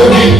Amen.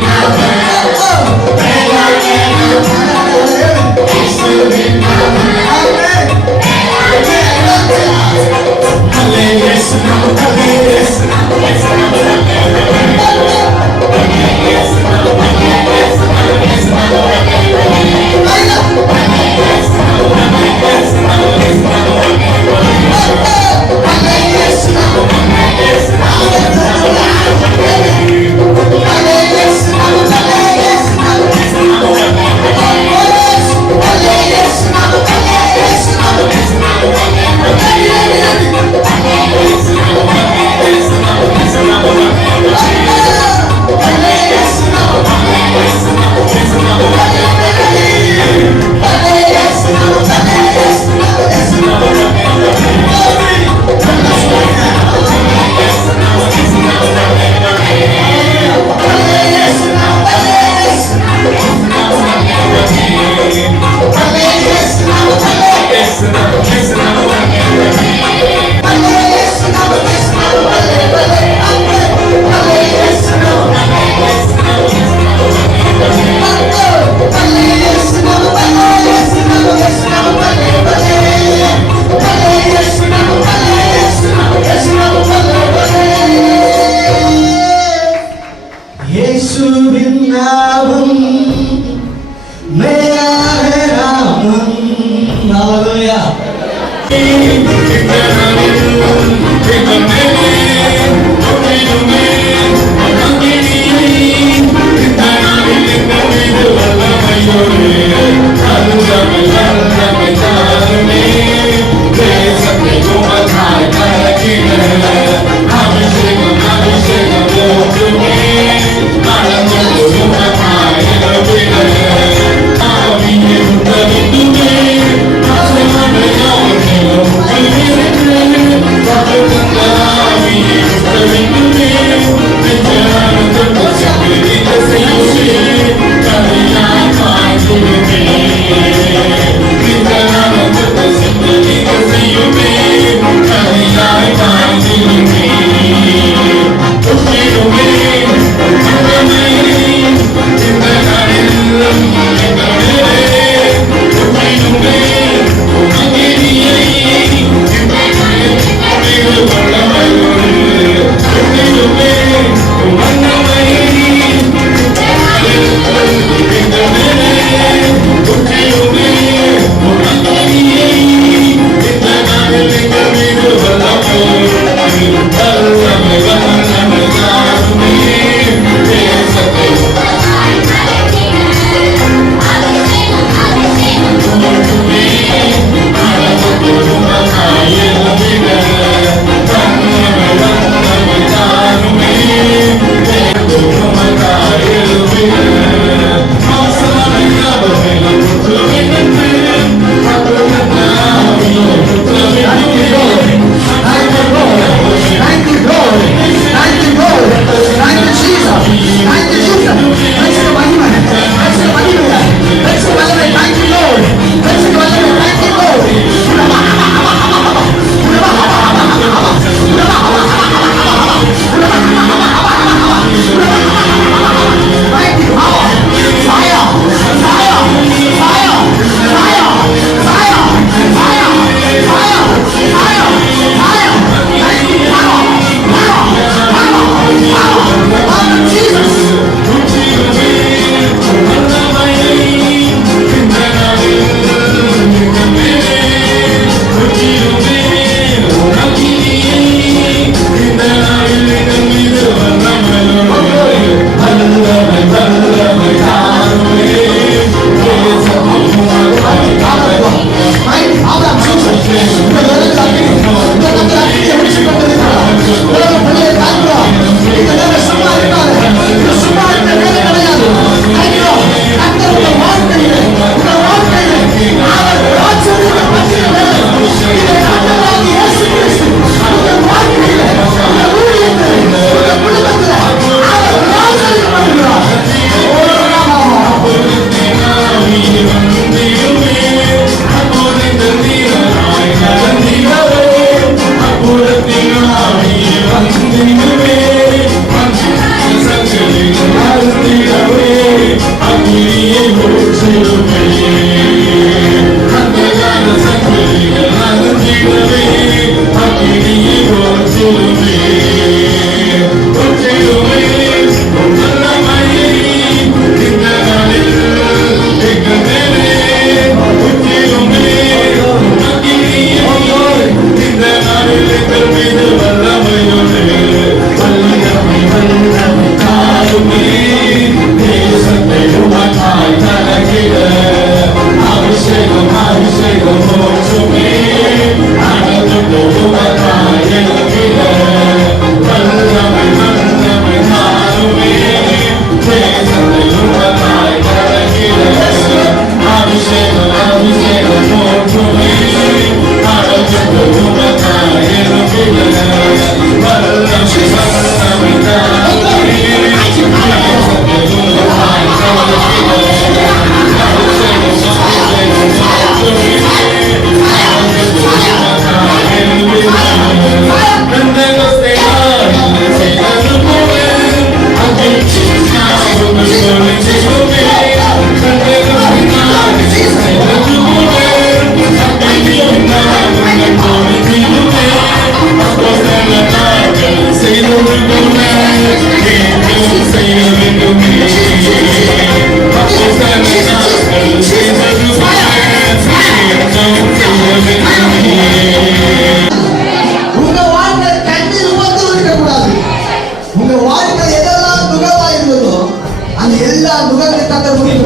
எல்லா நுகத்தை கத்த முடியும்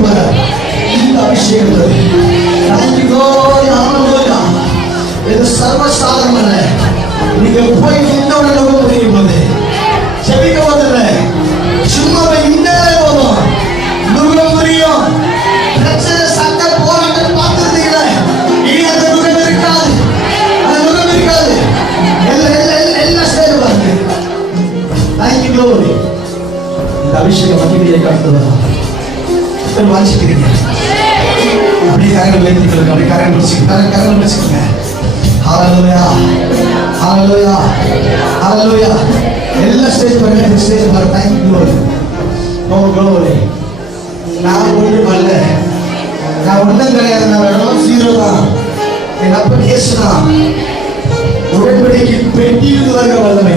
இந்த அபிஷேகத்தில் இது சர்வசாதாரணம் அல்ல. நீங்க போய் இன்னொரு நுகம் முடியும் போது செபிக்க போதில்ல, சும்மா இந்த போதும் நுகம் முடியும். பிரச்சனை சண்டை போராட்டம் பார்த்தீங்களா, இனி அந்த நுகம் இருக்காது, அந்த நுகம் இருக்காது. எல்லாம் சேருவாங்க. தேங்க்யூ. இந்த அபிஷேகம் மகிமையை காட்டுவதா வாசிக்கிறீங்க. அப்படியே கரங்கள் வைத்துக்களுக்கு, அப்படியே கரங்கள் வச்சுக்கோங்க. ஹல்லேலூயா, ஹல்லேலூயா, ஹல்லேலூயா. எல்லா ஸ்டேஜ் பாருங்க, ஸ்டேஜ் பாருங்க. தேங்க்யூ. ஓ க்ளோரி. நான் ஒன்றும் அல்ல, நான் ஒன்றும் கிடையாது, நான் வேணும் ஜீரோ தான். என் அப்பன் இயேசு தான். உடன்படிக்கை பெட்டியில் வருகிற வல்லமை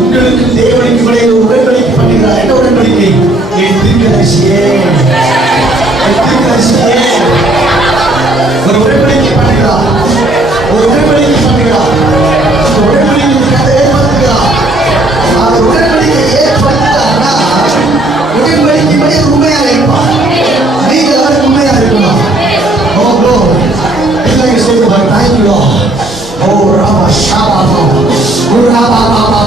உங்களுக்கு தேவனுக்கு இடையே உடன்படிக்கை பண்ணுகிறார். என்ன உடன்படிக்கை? என் தீர்க்கதரிசியே, என் தீர்க்கதரிசியே. ஒரு உடன்படிக்கை பண்ணுகிறார், ஒரு உடன்படிக்கை பண்ணுகிறார், ஒரு உடன்படிக்கை கதை ஏற்படுத்துகிறார். அந்த உடன்படிக்கை ஏற்படுத்துகிறார்னா உடன்படிக்கை படி உண்மையாக இருப்பார். நீங்கள் அவருக்கு உண்மையாக இருக்கணும். ஓ ப்ரோ, எல்லாம் செய்து பாரு. தேங்க்யூ. ஓ ராமா ஷாபா, ஓ ராமா பாபா,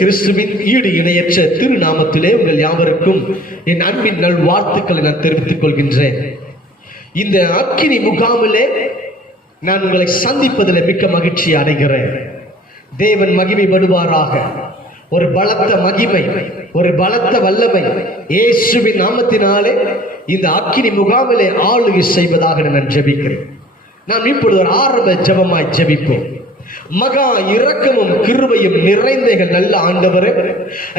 கிறிஸ்துவின் ஈடு இணையற்ற திருநாமத்திலே உங்கள் யாவருக்கும் என் அன்பின் நல் வாழ்த்துக்களை நான் தெரிவித்துக் கொள்கின்றேன். இந்த அக்கினி முகாமிலே நான் உங்களை சந்திப்பதில் மிக்க மகிழ்ச்சி அடைகிறேன். தேவன் மகிமைப்படுவாராக. ஒரு பலத்த மகிமை, ஒரு பலத்த வல்லமை இயேசுவின் நாமத்தினாலே இந்த அக்கினி முகாமிலே ஆளுகை செய்வதாக நான் ஜெபிக்கிறேன். நாம் இப்பொழுது ஒரு ஆரம்ப ஜெபமாய் ஜெபிப்போம். மகா இரக்கமும் கிருபையும் நிறைந்தகள் நல்ல ஆண்டவரே,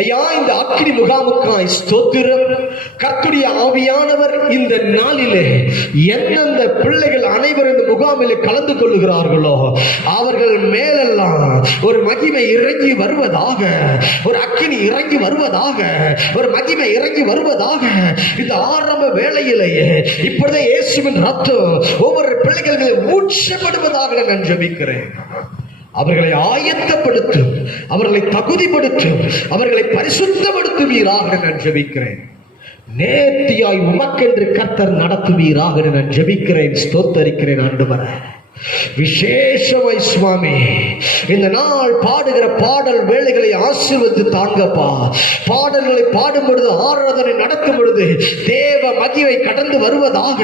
ஐயா, இந்த அக்கினி முகாமுக்காய் ஸ்தோத்திரம். கர்த்தருடைய ஆவியானவர் இந்த நாளிலே எந்தெந்த பிள்ளைகள் அனைவரும் இந்த முகாமிலே கலந்து கொள்ளுகிறார்களோ அவர்கள் மேலெல்லாம் ஒரு மகிமை இறங்கி வருவதாக, ஒரு அக்கினி இறங்கி வருவதாக, ஒரு மகிமை இறங்கி வருவதாக. இந்த ஆரம்ப வேளையிலேயே இப்பொழுதே இயேசுவின் ரத்தம் ஒவ்வொரு பிள்ளைகள் ஊற்றப்படுவதாக நான் ஜெபிக்கிறேன். அவர்களை ஆயத்தப்படுத்தும், அவர்களை தகுதிப்படுத்தும், அவர்களை பரிசுத்தப்படுத்துவீராக நான் ஜெபிக்கிறேன். நேர்த்தியாய் உமக்கென்று கர்த்தர் நடத்துவீராக நான் ஜெபிக்கிறேன், ஸ்தோத்தரிக்கிறேன் ஆண்டவரே. விசேஷமாய் சுவாமி, இந்த நாள் பாடுகிற பாடல் வேளைகளை ஆசீர்வதித்து தாங்கப்பா. பாடல்களை பாடும் பொழுது, ஆராதனை நடக்கும் பொழுது தேவ மகிமை கடந்து வருவதாக,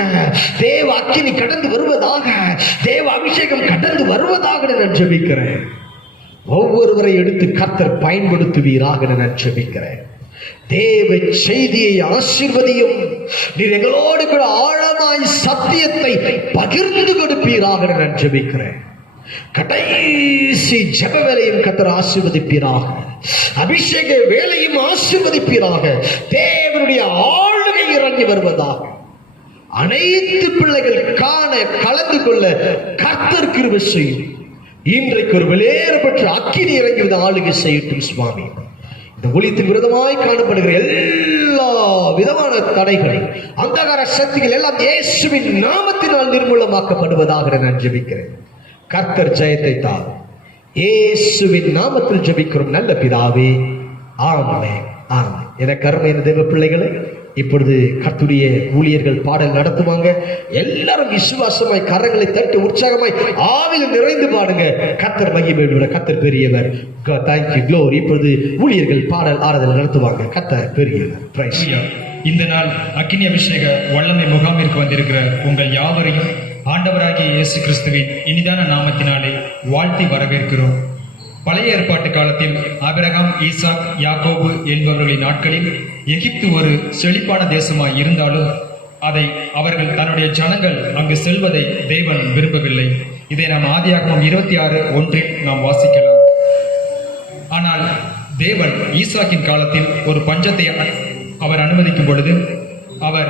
தேவ அக்கினி கடந்து வருவதாக, தேவ அபிஷேகம் கடந்து வருவதாக நான் ஜெபிக்கிறேன். ஒவ்வொருவரை எடுத்து கர்த்தர் பயன்படுத்துவீராக நான் ஜெபிக்கிறேன். தேவ செய்தியை ஆசீர்வதியும். நீர் எங்களோடு கூட ஆழமாய் சத்தியத்தை பகிர்ந்து கொடுப்பீராக நான் ஜெபிக்கிறேன். கடைசி ஜெப வேலையும் கர்த்தர் ஆசீர்வதிப்பீராக, அபிஷேக வேலையும் ஆசீர்வதிப்பீராக. தேவனுடைய ஆளுகை இறங்கி வருவதாக. அனைத்து பிள்ளைகள் காண கலந்து கொள்ள கர்த்தர் கிருபை செய்யும். இன்றைக்கு ஒரு வெளியேறப்பட்ட அக்கினி இறங்கி வந்து ஆளுகை செய்யட்டும் சுவாமி. இந்த ஊழியத்தின் விரோதமாய் காணப்படுகிற எல்லா விதமான தடைகள், அந்தகார சக்திகள் எல்லாம் இயேசுவின் நாமத்தினால் நிர்மூலமாக்கப்படுவதாக நான் ஜெபிக்கிறேன். கர்த்தர் ஜெயத்தை தார். இயேசுவின் நாமத்தில் ஜெபிக்கிறோம் நல்ல பிதாவே, ஆமென், ஆமென். என கருமையான தேவ பிள்ளைகளை, இப்பொழுது கர்த்தருடைய ஊழியர்கள் பாடல் நடத்துவாங்க. எல்லாரும் விசுவாசமாய் கரங்களை தட்டி உற்சாகமாய் ஆவியில் நிறைந்து பாடுங்க. கர்த்தர் மகிமையுள்ள, கர்த்தர் பெரியவர். Thank you, glory. இப்பொழுது ஊழியர்கள் பாடல் ஆராதனை நடத்துவாங்க. கர்த்தர் பெரியவர். Praise. இந்த நாள் அக்கினி அபிஷேக வல்லமை முகாமிற்கு வந்திருக்கிற உங்கள் யாவரையும் ஆண்டவராகிய இயேசு கிறிஸ்துவின் இனிதான நாமத்தினாலே வாழ்த்தி வரவேற்கிறோம். பழைய ஏற்பாட்டு காலத்தில் ஆபிரகாம், ஈசாக், யாக்கோபு என்பவர்களின் நாட்களில் எகிப்து ஒரு செழிப்பான தேசமாய் இருந்தாலும் அதை அவர்கள் தன்னுடைய ஜனங்கள் அங்கு செல்வதை தேவன் விரும்பவில்லை. இதை நாம் ஆதியாகமம் 26:1 நாம் வாசிக்கலாம். ஆனால் தேவன் ஈசாக்கின் காலத்தில் ஒரு பஞ்சத்தை அவர் அனுமதிக்கும் பொழுது அவர்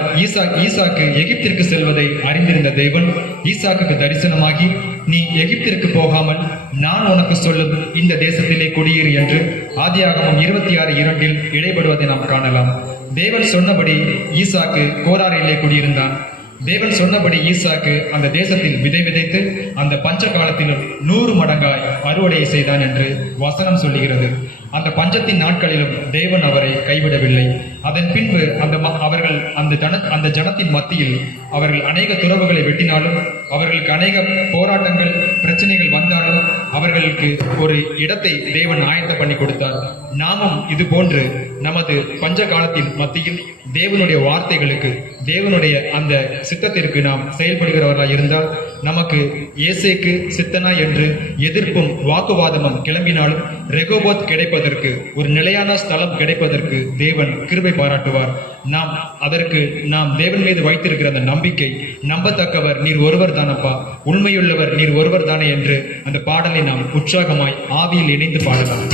ஈசாக்கு எகிப்திற்கு செல்வதை அறிந்திருந்த தேவன் ஈசாக்குக்கு தரிசனமாகி, நீ எகிப்திற்கு போகாமல் நான் உனக்கு சொல்லும் இந்த தேசத்திலே குடியேறு என்று ஆதியாகமம் 26:2 இடைபடுவதை நாம் காணலாம். தேவன் சொன்னபடி ஈசாக்கு கோராரிலே குடியிருந்தான். தேவன் சொன்னபடி ஈசாக்கு அந்த தேசத்தில் விதை விதைத்து அந்த பஞ்ச காலத்திலும் 100 மடங்காய் அறுவடையை செய்தான் என்று வசனம் சொல்லுகிறது. அந்த பஞ்சத்தின் நாட்களிலும் தேவன் அவரை கைவிடவில்லை. அதன் பின்பு அவர்கள் அந்த ஜனத்தின் மத்தியில் அவர்கள் அநேக துறவுகளை வெட்டினாலும், அவர்களுக்கு அநேக போராட்டங்கள் பிரச்சனைகள் வந்தாலும் அவர்களுக்கு ஒரு இடத்தை தேவன் ஆயத்த பண்ணி கொடுத்தார். நாமும் இது போன்று நமது பஞ்ச காலத்தின் மத்தியில் தேவனுடைய வார்த்தைகளுக்கு, தேவனுடைய அந்த சித்தத்திற்கு நாம் செயல்படுகிறவர்களாக இருந்தால், நமக்கு ஏசேக்கு சித்தனா என்று எதிர்ப்பும் வாக்குவாதமும் கிளம்பினாலும் ரெகோபோத் கிடைப்பதற்கு, ஒரு நிலையான ஸ்தலம் கிடைப்பதற்கு தேவன் கிருபை பாராட்டுவார். நாம் தேவன் மீது வைத்திருக்கிற அந்த நம்பிக்கை, நம்பத்தக்கவர் நீர் ஒருவர் தானப்பா, உண்மையுள்ளவர் நீர் ஒருவர் தானே என்று அந்த பாடலை நாம் உற்சாகமாய் ஆவியில் இணைந்து பாடலாம்.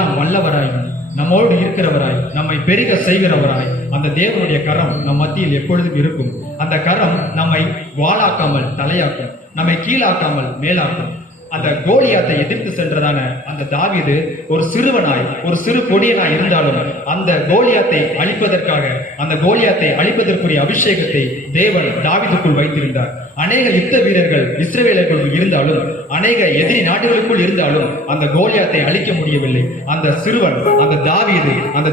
எல்லாம் வல்லவராய் நம்மோடு இருக்கிறவராய் நம்மை பெருக செய்கிறவராய் அந்த தேவனுடைய கரம் நம் மத்தியில் எப்பொழுதும் இருக்கும். அந்த கரம் நம்மை வாளாக்காமல் தலையாக்கும், நம்மை கீழாக்காமல் மேலாக்கும். அந்த கோலியாத்தை எதிர்த்து சென்றதான அந்த தாவீது ஒரு சிறுவனாய் ஒரு சிறு கொடியனாய் இருந்தாலும் அந்த கோலியாத்தை அழிப்பதற்காக அந்த கோலியாத்தை அழிப்பதற்குரிய அபிஷேகத்தை தேவன் தாவீதுக்குள் வைத்திருந்தார். அநேக யுத்த வீரர்கள் இஸ்ரவேலர்களுக்குள் இருந்தாலும் அநேக எதிரி நாடுகளுக்குள் இருந்தாலும் அந்த கோலியாத்தை அழிக்க முடியவில்லை. அந்த சிறுவன் அந்த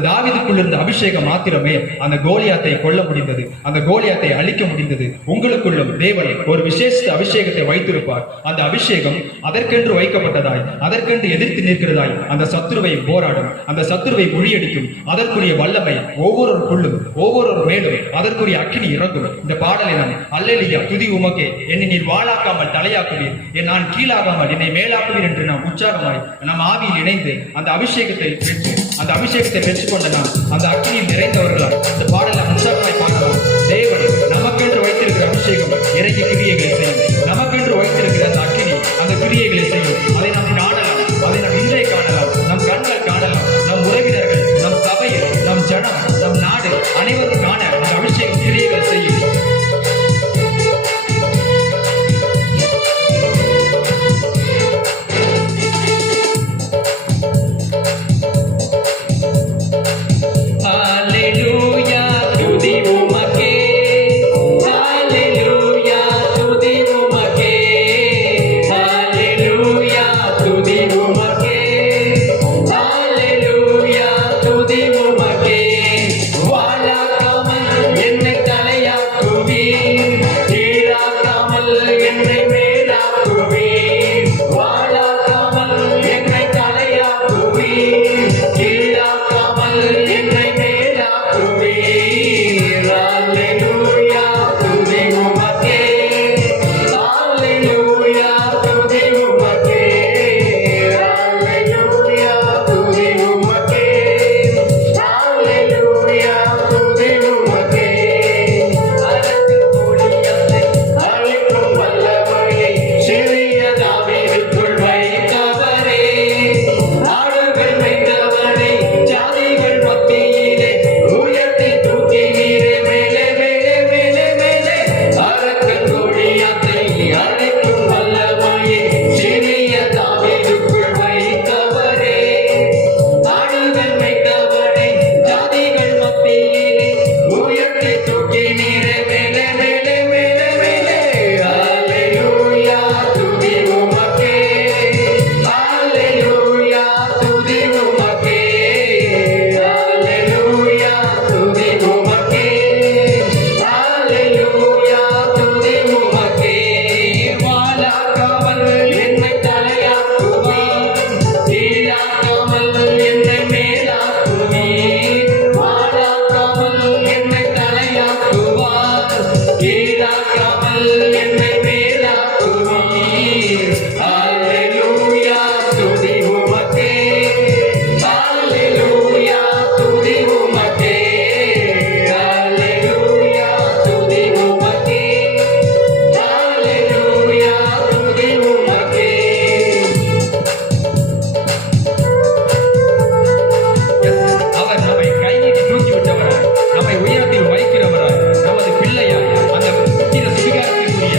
தாவீதுக்குள் இருந்த அபிஷேகம் மாத்திரமே அந்த கோலியாத்தை கொல்ல முடிந்தது, அந்த கோலியாத்தை அழிக்க முடிந்தது. உங்களுக்குள்ளும் தேவன் ஒரு விசேஷ அபிஷேகத்தை வைத்திருப்பார். அந்த அபிஷேகம் அதற்கென்று வைக்கப்பட்டதாய் அதற்கென்று எதிர்த்து நிற்கிறதாய் அந்த சத்துருவை போராடும், அந்த சத்துருவை முறியடிக்கும். அதற்குரிய வல்லமை ஒவ்வொருவருக்குள்ளும் ஒவ்வொரு மேலும் அதற்குரிய அக்கினி இறங்கும். இந்த பாடலை நாம் அல்லேலூயா துதி உமக்கே, என்னை நீர் வாளாக்காமல் தலையாக்குவீர், நான் கீழாகாமல் என்னை மேலாக்குவீர் என்று நாம் உற்சாகமாய் நம் ஆவியில் இணைந்து அந்த அபிஷேகத்தை பெற்றுக்கொண்ட நாம் அந்த அக்கினியில் நிறைந்தவர்களால் இந்த பாடலை உற்சாகமாய் பாடலாம். தேவன் நமக்கென்று வைத்திருக்கிற அபிஷேகம் இறங்கி கிரியைகளை செய்யும். நமக்கென்று வைத்திருக்கிற அந்த அக்கினி அந்த கிரியைகளை செய்யும். அதை நாம் காணலாம், அதை நாம் இன்றை காணலாம், நம் கண்கள் காணலாம், நம் உறவினர்கள், நம் சபையில், நம் ஜனம், நம் நாடு அனைவரும் காண அந்த அபிஷேகம் கிரியைகள் செய்யும். நம்மை உயரத்தில் வைக்கிறவராய் நமது பிள்ளையாய் அந்த புத்திர சுவிகாரத்திற்குரிய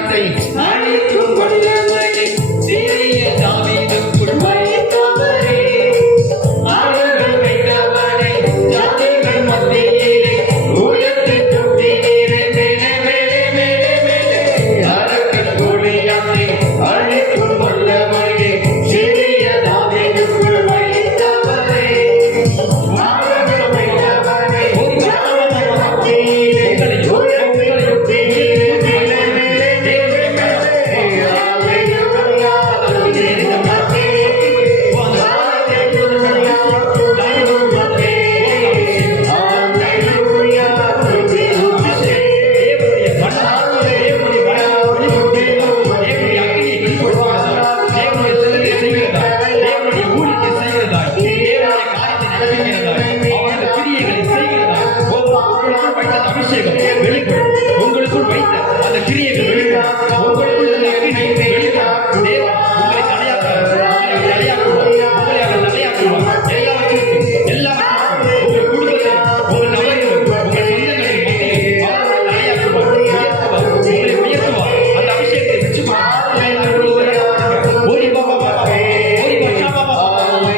கோலியாத்தை அழிக்கும் வல்லமையை சிறிய தாவீதுக்குள் வைத்தவரே. அவர்கள் வைத்தவரை ஜாதிகள் மத்தியிலே உயர்த்தி தூக்கினீரே. மேலே மேலே மேலே மேலே அரக்கன் கோலியாத்தை அழிக்கும் வல்லமையை சிறிய தாவீதுக்குள் வைத்தவரே. அவர்கள் வைத்தவரை ஜாதிகள் மத்தியிலே உயர்த்தி தூக்கினீரே. மேலே மேலே மேலே மேலே அல்லேலூயா துதியுமக்கே. உங்களுக்குள் வைத்த அந்த கிரியைகள் வெளிப்படும். உங்களுக்குள் அந்த அக்கினி வெளிப்படும். தேவன் உங்களை தலையாக்குவார். உங்களை அவர் தலையாக்குவார். எல்லாவற்றிற்கும் உங்கள் குடும்பத்தில், உங்கள் நபரிலும், உங்கள் சொந்தங்களின் மத்தியில் அவர் உங்களை தலையாக்குவார், உயர்த்துவார், உங்களை உயர்த்துவார். அந்த அபிஷேகத்தை வச்சு ஓடி பாபா பாபா ஓடி பாபா பாபா ஓடி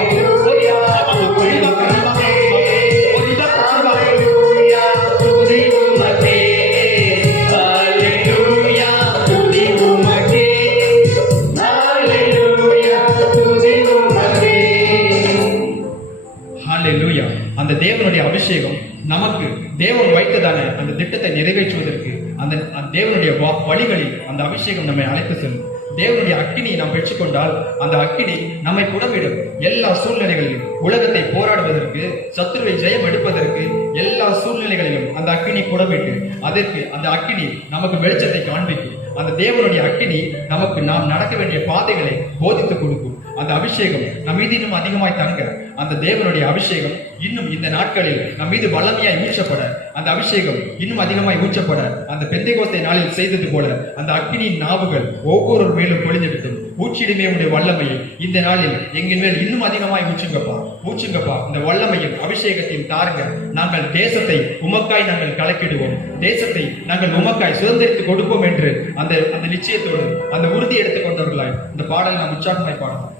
ஹல்லேலூயா. அந்த தேவனுடைய அபிஷேகம் நமக்கு தேவன் வைத்ததான அந்த திட்டத்தை நிறைவேற்றுவதற்கு அந்த தேவனுடைய வழிகளில் அந்த அபிஷேகம் நம்மை அழைத்து செல்லும். தேவனுடைய அக்கினியை நாம் பெற்றுக்கொண்டால் அந்த அக்கினி நம்மை புடமிடும். எல்லா சூழ்நிலைகளிலும் உலகத்தை போராடுவதற்கு, சத்துருவை ஜெயம் எடுப்பதற்கு எல்லா சூழ்நிலைகளிலும் அந்த அக்கினி புடமிட்டு அதற்கு அந்த அக்கினி நமக்கு வெளிச்சத்தை காண்பிக்கும். அந்த தேவனுடைய அக்கினி நமக்கு நாம் நடக்க வேண்டிய பாதைகளை போதித்து கொடுக்கும். அந்த அபிஷேகம் நம் மீது இன்னும் அதிகமாய் தங்க, அந்த தேவனுடைய அபிஷேகம் இன்னும் இந்த நாட்களில் நம் மீது வல்லமையாய் ஊற்றப்பட, அந்த அபிஷேகம் இன்னும் அதிகமாய் ஊற்றப்பட, அந்த பெந்தைகோஸ்தை நாளில் செய்தது போல அந்த அக்கினியின் நாவுகள் ஒவ்வொரு மேலும் பொழிந்துவிட்டும் ஊற்றிடுமே உடைய வல்லமையை இந்த நாளில் எங்கின் மேல் இன்னும் அதிகமாய் ஊற்றுங்கப்பா. இந்த வல்லமையும் அபிஷேகத்தையும் தாருங்க. நாங்கள் தேசத்தை உமக்காய் நாங்கள் கலக்கிடுவோம். தேசத்தை நாங்கள் உமக்காய் சுதந்திரித்து கொடுப்போம் என்று அந்த நிச்சயத்தோடு அந்த உறுதி எடுத்துக் கொண்டவர்களாய் இந்த பாடலை நாம் உற்சாகமாய் பாடலாம்.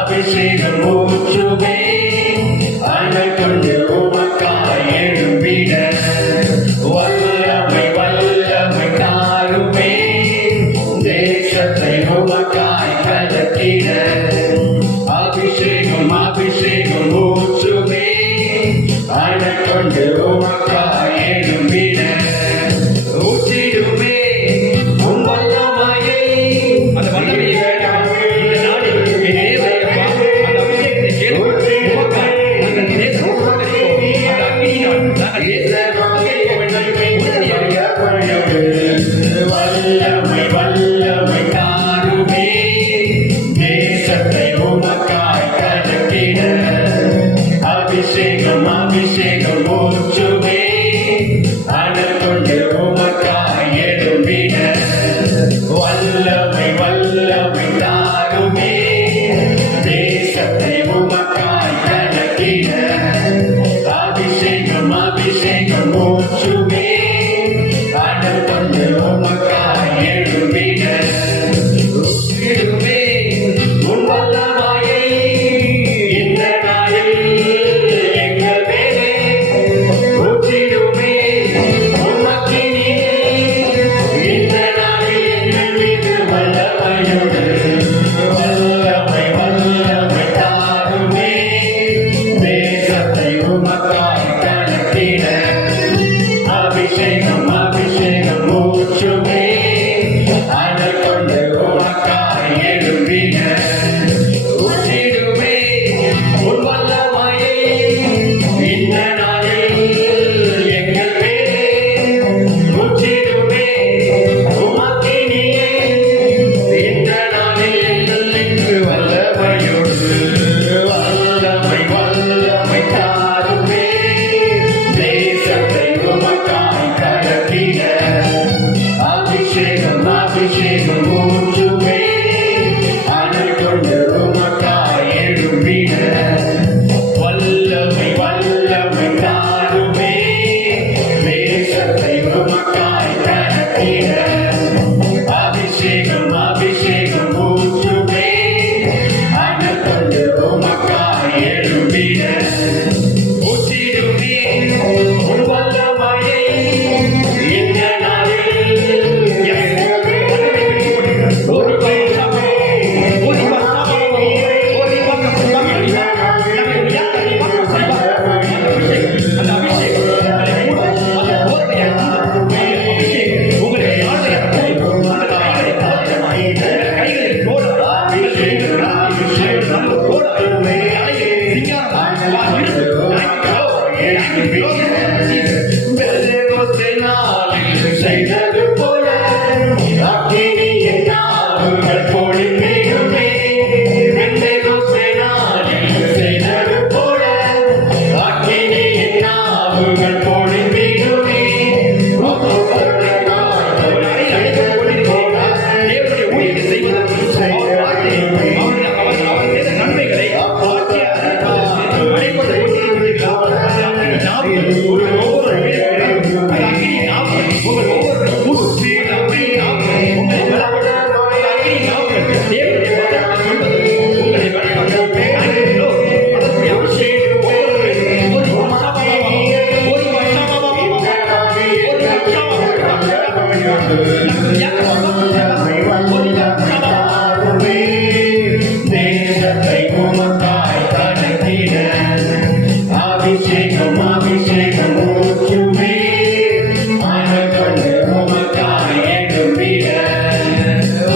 அபிஷேகம் ஊற்றுமே அனல் கொண்டு உமக்காய் எழும்பிட வல்லமை வல்லமை தாருமே தேசத்தை உமக்காய் கலக்கிட அபிஷேகம் அபிஷேகம் ஊற்றுமே அனல் கொண்டு உமக்காய் எழும்பிட ஊற்றிடுமே உம் வல்லமையை அந்த வல்லமையை வல்லமை வல்லமை தாருமே தேசத்தை உமக்காய் கலக்கிட அபிஷேகம் அபிஷேகம் ஊற்றுமே அனல் கொண்டு உமக்காய் எழும்பிட வல்லமை வல்லமை தாருமே தேசத்தை உமக்காய் கலக்கிட அபிஷேகம் அபிஷேகம் ஊற்றுமே அனல் கொண்டு உமக்காய் எழும்பிட ஊற்றிடுமே உன் வல்லமையை இந்த நாளில் எங்கள் மேலே ஊற்றிடுமே உம் அக்கினியை இந்த நாளில் எங்கள் மீது வல்லமை அபிஷேகம் அபிஷேகம் ஊற்றுமே அனல் கொண்டு உமக்காய் எழும்பிட ஊற்றிடுமே உன் வல்லமையை இந்த நாளில் ஒரு பைசமே ஒரு பைசமே செய்தது போல அக்கினியின் நாவுகள் பொழிந்திடுமே. செய்தது போல அக்கினியின் நாவுகள் பொழிந்திடுமே. தேசத்தை உமக்காய் கடத்திட அபிஷேகம் அபிஷேகம் ஊற்றுமே அனல் கொண்டு உமக்காய் எழும்பிட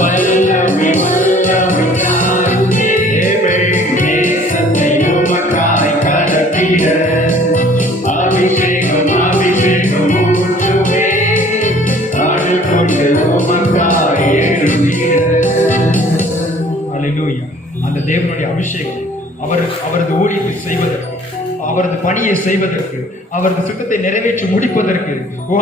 வல்லமை வல்லமை நாளுமே தேசத்தை உமக்காய் கடத்திட அபிஷேகம் அபிஷேகம் ஊற்றுமே அனல் கொண்டு உமக்காய் எழும்பிட. அல்லேலூயா. அந்த தேவனுடைய அபிஷேகம் அவரது ஊழியத்தை செய்வதற்கு, அவரது பணியை செய்வதற்கு, அவரது சுத்தத்தை நிறைவேற்றி முடிப்பதற்கு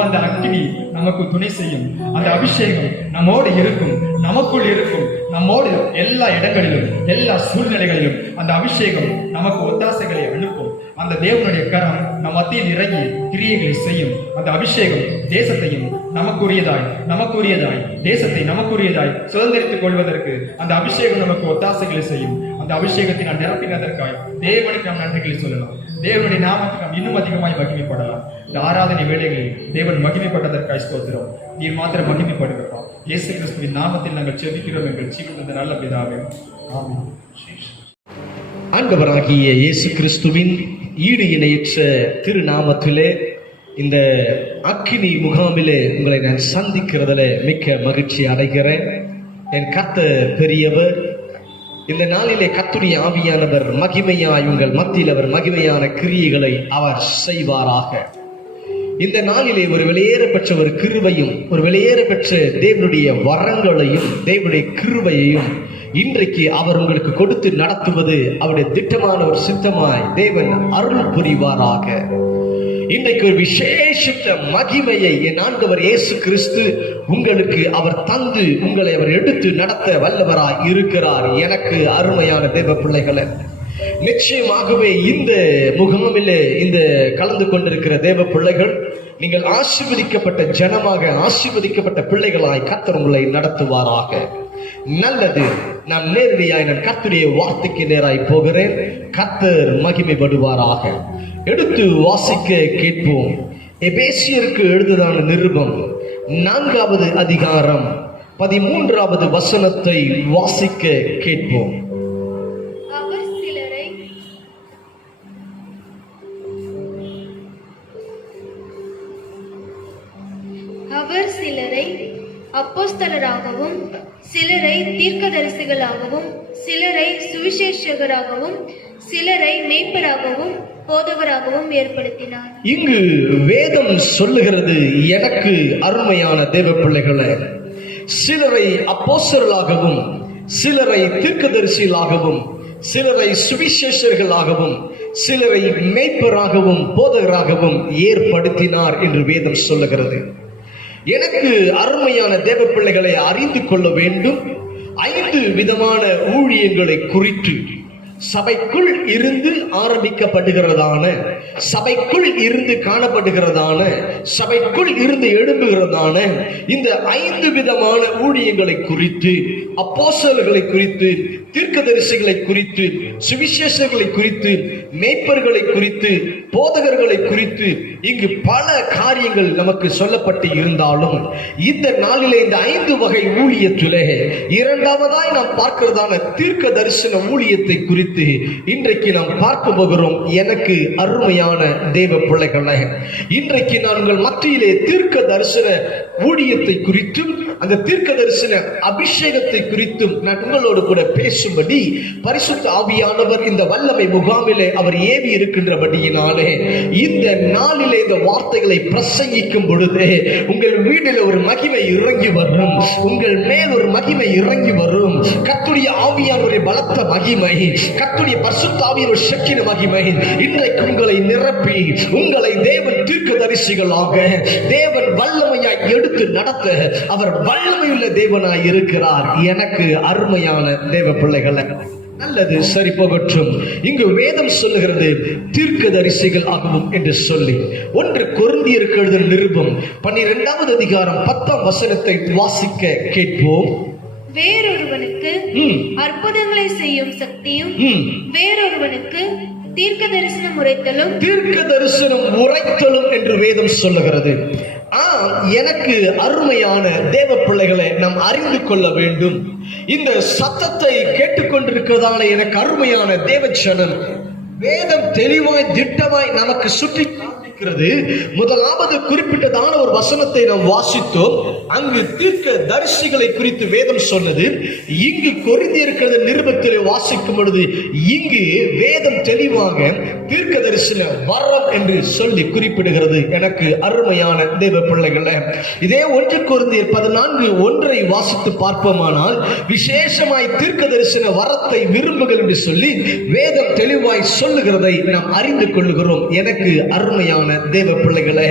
அந்த அக்கினி நமக்கு துணை செய்யும். அந்த அபிஷேகம் நம்மோடு இருக்கும், நமக்குள் இருக்கும், நம்மோடு எல்லா இடங்களிலும் எல்லா சூழ்நிலைகளிலும் அந்த அபிஷேகம் நமக்கு ஒத்தாசைகளை அனுப்பும். அந்த தேவனுடைய கரம் நம் மத்தியில் இறங்கி கிரியைகளை செய்யும். அந்த அபிஷேகம் தேசத்தையும் நமக்குரியதாய் தேசத்தை நமக்குரியதாய் சுதந்திரித்துக் கொள்வதற்கு அந்த அபிஷேகம் நமக்கு ஒத்தாசைகளை செய்யும். அந்த அபிஷேகத்தை நாம் நிரப்பினதற்காய் தேவனுக்கு நாம் நன்றிகளை சொல்லலாம். தேவனுடைய நாமத்துக்கு நாம் இன்னும் அதிகமாய் மகிமைப்படலாம். இந்த ஆராதனை வேளைகளில் தேவன் மகிமைப்பட்டதற்காய் ஸ்தோத்திரம். நீர் மாத்திரம் மகிமைப்படுகிறப்பா. இயேசு கிறிஸ்துவின் நாமத்தில் நாங்கள் ஜெபிக்கிறோம் எங்கள் ஜீவன் நல்ல பிதாவே, ஆமென். ஆண்டவராகிய இயேசு கிறிஸ்துவின் ஈடு இணையற்ற திருநாமத்திலே இந்த அக்கினி முகாமிலே உங்களை நான் சந்திக்கிறதுல மிக்க மகிழ்ச்சி அடைகிறேன். என் கர்த்தர் பெரியவர். இந்த நாளிலே கர்த்தருடைய ஆவியானவர் மகிமையாய் உங்கள் மத்தியில் அவர் மகிமையான கிரியைகளை அவர் செய்வாராக. இந்த நாளிலே ஒரு வெளியேற பெற்ற ஒரு கிருபையும், ஒரு வெளியேற பெற்ற தேவனுடைய வரங்களையும் தேவனுடைய கிருபையையும் இன்றைக்கு அவர் உங்களுக்கு கொடுத்து நடத்துவது அவருடைய திட்டமான ஒரு சித்தமாய் தேவன் அருள் புரிவாராக. இன்றைக்கு ஒரு விசேஷித்த மகிமையை என் ஆண்டவர் இயேசு கிறிஸ்து உங்களுக்கு அவர் தந்து உங்களை அவர் எடுத்து நடத்த வல்லவராய் இருக்கிறார். எனக்கு அருமையான தேவ பிள்ளைகளை, நிச்சயமாகவே இந்த முகாமிலே இந்த கலந்து கொண்டிருக்கிற தேவ பிள்ளைகள் நீங்கள் ஆசீர்வதிக்கப்பட்ட ஜனமாக, ஆசீர்வதிக்கப்பட்ட பிள்ளைகளாய் கர்த்தர் உங்களை நடத்துவாராக. நல்லது. நான் நேரடியாய் நான் கர்த்தருடைய வார்த்தைக்கு நேராய் போகிறேன். கர்த்தர் மகிமைப்படுவாராக. எடுத்து வாசிக்க கேட்போம். எபேசியருக்கு எழுதுதான நிருபம் 4வது அதிகாரம் 13வது வசனத்தை வாசிக்க கேட்போம். அவர் சிலரை அப்போஸ்தலராகவும், சிலரை தீர்க்கதரிசிகளாகவும், சிலரை சுவிசேஷகராகவும், சிலரை மேய்ப்பராகவும் போதகராகவும் ஏற்படுத்தினார். இங்கு வேதம் சொல்லுகிறது, எனக்கு அருமையான தேவ பிள்ளைகளை, சிலரை அப்போஸ்தலராகவும், சிலரை தீர்க்கதரிசிகளாகவும், சிலரை சுவிசேஷர்களாகவும், சிலரை மேய்ப்பராகவும் போதகராகவும் ஏற்படுத்தினார் என்று வேதம் சொல்லுகிறது. எனக்கு அருமையான தேவ பிள்ளைகளை அறிந்து கொள்ள வேண்டும். 5 விதமான ஊழியங்களை குறித்து சபைக்குள் இருந்து ஆரம்பிக்கப்படுகிறதான, சபைக்குள் இருந்து காணப்படுகிறதான, சபைக்குள் இருந்து எழும்புகிறதான இந்த 5 விதமான ஊழியங்களை குறித்து, அப்போஸ்தலர்களை குறித்து, தீர்க்கதரிசிகளை குறித்து, சுவிசேஷங்களை குறித்து, மேய்ப்பர்களை குறித்து, போதகர்களை குறித்து இங்கு பல காரியங்கள் நமக்கு சொல்லப்பட்டு இருந்தாலும், இந்த நாளிலே இந்த 5 வகை ஊழியத்திலே இரண்டாவதாய் நாம் பார்க்கிறதான தீர்க்க தரிசன ஊழியத்தை குறித்து இன்றைக்கு நாம் பார்க்க போகிறோம். எனக்கு அருமையான தேவ பிள்ளைகளே, இன்றைக்கு நான் உங்கள் மத்தியிலே தீர்க்க தரிசன ஊழியத்தை குறித்தும் அந்த தீர்க்க தரிசன அபிஷேகத்தை குறித்தும் நான் உங்களோடு கூட பேசும்படி பரிசுத்த ஆவியானவர் இந்த வல்லமை முகாமிலே அவர் ஏவி இருக்கின்றபடியினாலே இந்த நாளிலே இந்த வார்த்தைகளை பிரசங்கிக்கும் பொழுது உங்கள் வீட்டில் ஒரு மகிமை இறங்கி வரும், உங்கள் மேல் ஒரு மகிமை இறங்கி வரும். கர்த்தருடைய ஆவியானவருடைய பலத்த மகிமை, கர்த்தருடைய பரிசுத்த ஆவியானவர் சக்தியின் மகிமை இன்றைக்கு உங்களை நிரப்பி உங்களை தேவன் தீர்க்கதரிசிகளாக தேவன் வல்லமையாய் எடுத்து நடத்த அவர் வல்லமையுள்ள தேவனாய் இருக்கிறார். எனக்கு அருமையான தேவ பிள்ளைகளை, நல்லது, சரி போகட்டும். இங்கு வேதம் சொல்லுகிறது தீர்க்கதரிசிகள் ஆகவும் என்று சொல்லி 1 கொரிந்தியருக்கு எழுதின நிருபம் 12வது அதிகாரம் 10ஆம் வசனத்தை வாசிக்க கேட்போம். வேறொருவனுக்கு அற்புதங்களை செய்யும் சக்தியும், வேறொருவனுக்கு தீர்க்க தரிசனம் உரைத்தலும், தீர்க்க தரிசனம் உரைத்தலும் என்று வேதம் சொல்லுகிறது. எனக்கு அருமையான தேவ பிள்ளைகளை நாம் அறிந்து கொள்ள வேண்டும். இந்த சத்தத்தை கேட்டுக்கொண்டிருக்கிறதான எனக்கு அருமையான தேவ ஜனம், வேதம் தெளிவாய் திட்டமாய் நமக்கு சுற்றி காண்பிக்கிறது. முதலாவது குறிப்பிட்டதான ஒரு வசனத்தை நாம் வாசித்தோம். அங்கு தீர்க்க தரிசிகளை குறித்து வேதம் சொன்னது. இங்கு கொரிந்தியர் நிருபத்திலே வாசிக்கும் பொழுது இங்கு வேதம் தெளிவாக தீர்க்க தரிசன வரம் என்று சொல்லி குறிப்பிடுகிறது. எனக்கு அருமையான தேவ பிள்ளைகளே, இதே 1 கொரிந்தியர் 14:1 வாசித்து பார்ப்போமானால், விசேஷமாய் தீர்க்க தரிசன வரத்தை விரும்புகள் என்று சொல்லி வேதம் தெளிவாய் சொல்லுகிறதை நாம் அறிந்து கொள்ளுகிறோம். எனக்கு அருமையான தேவ பிள்ளைகளே,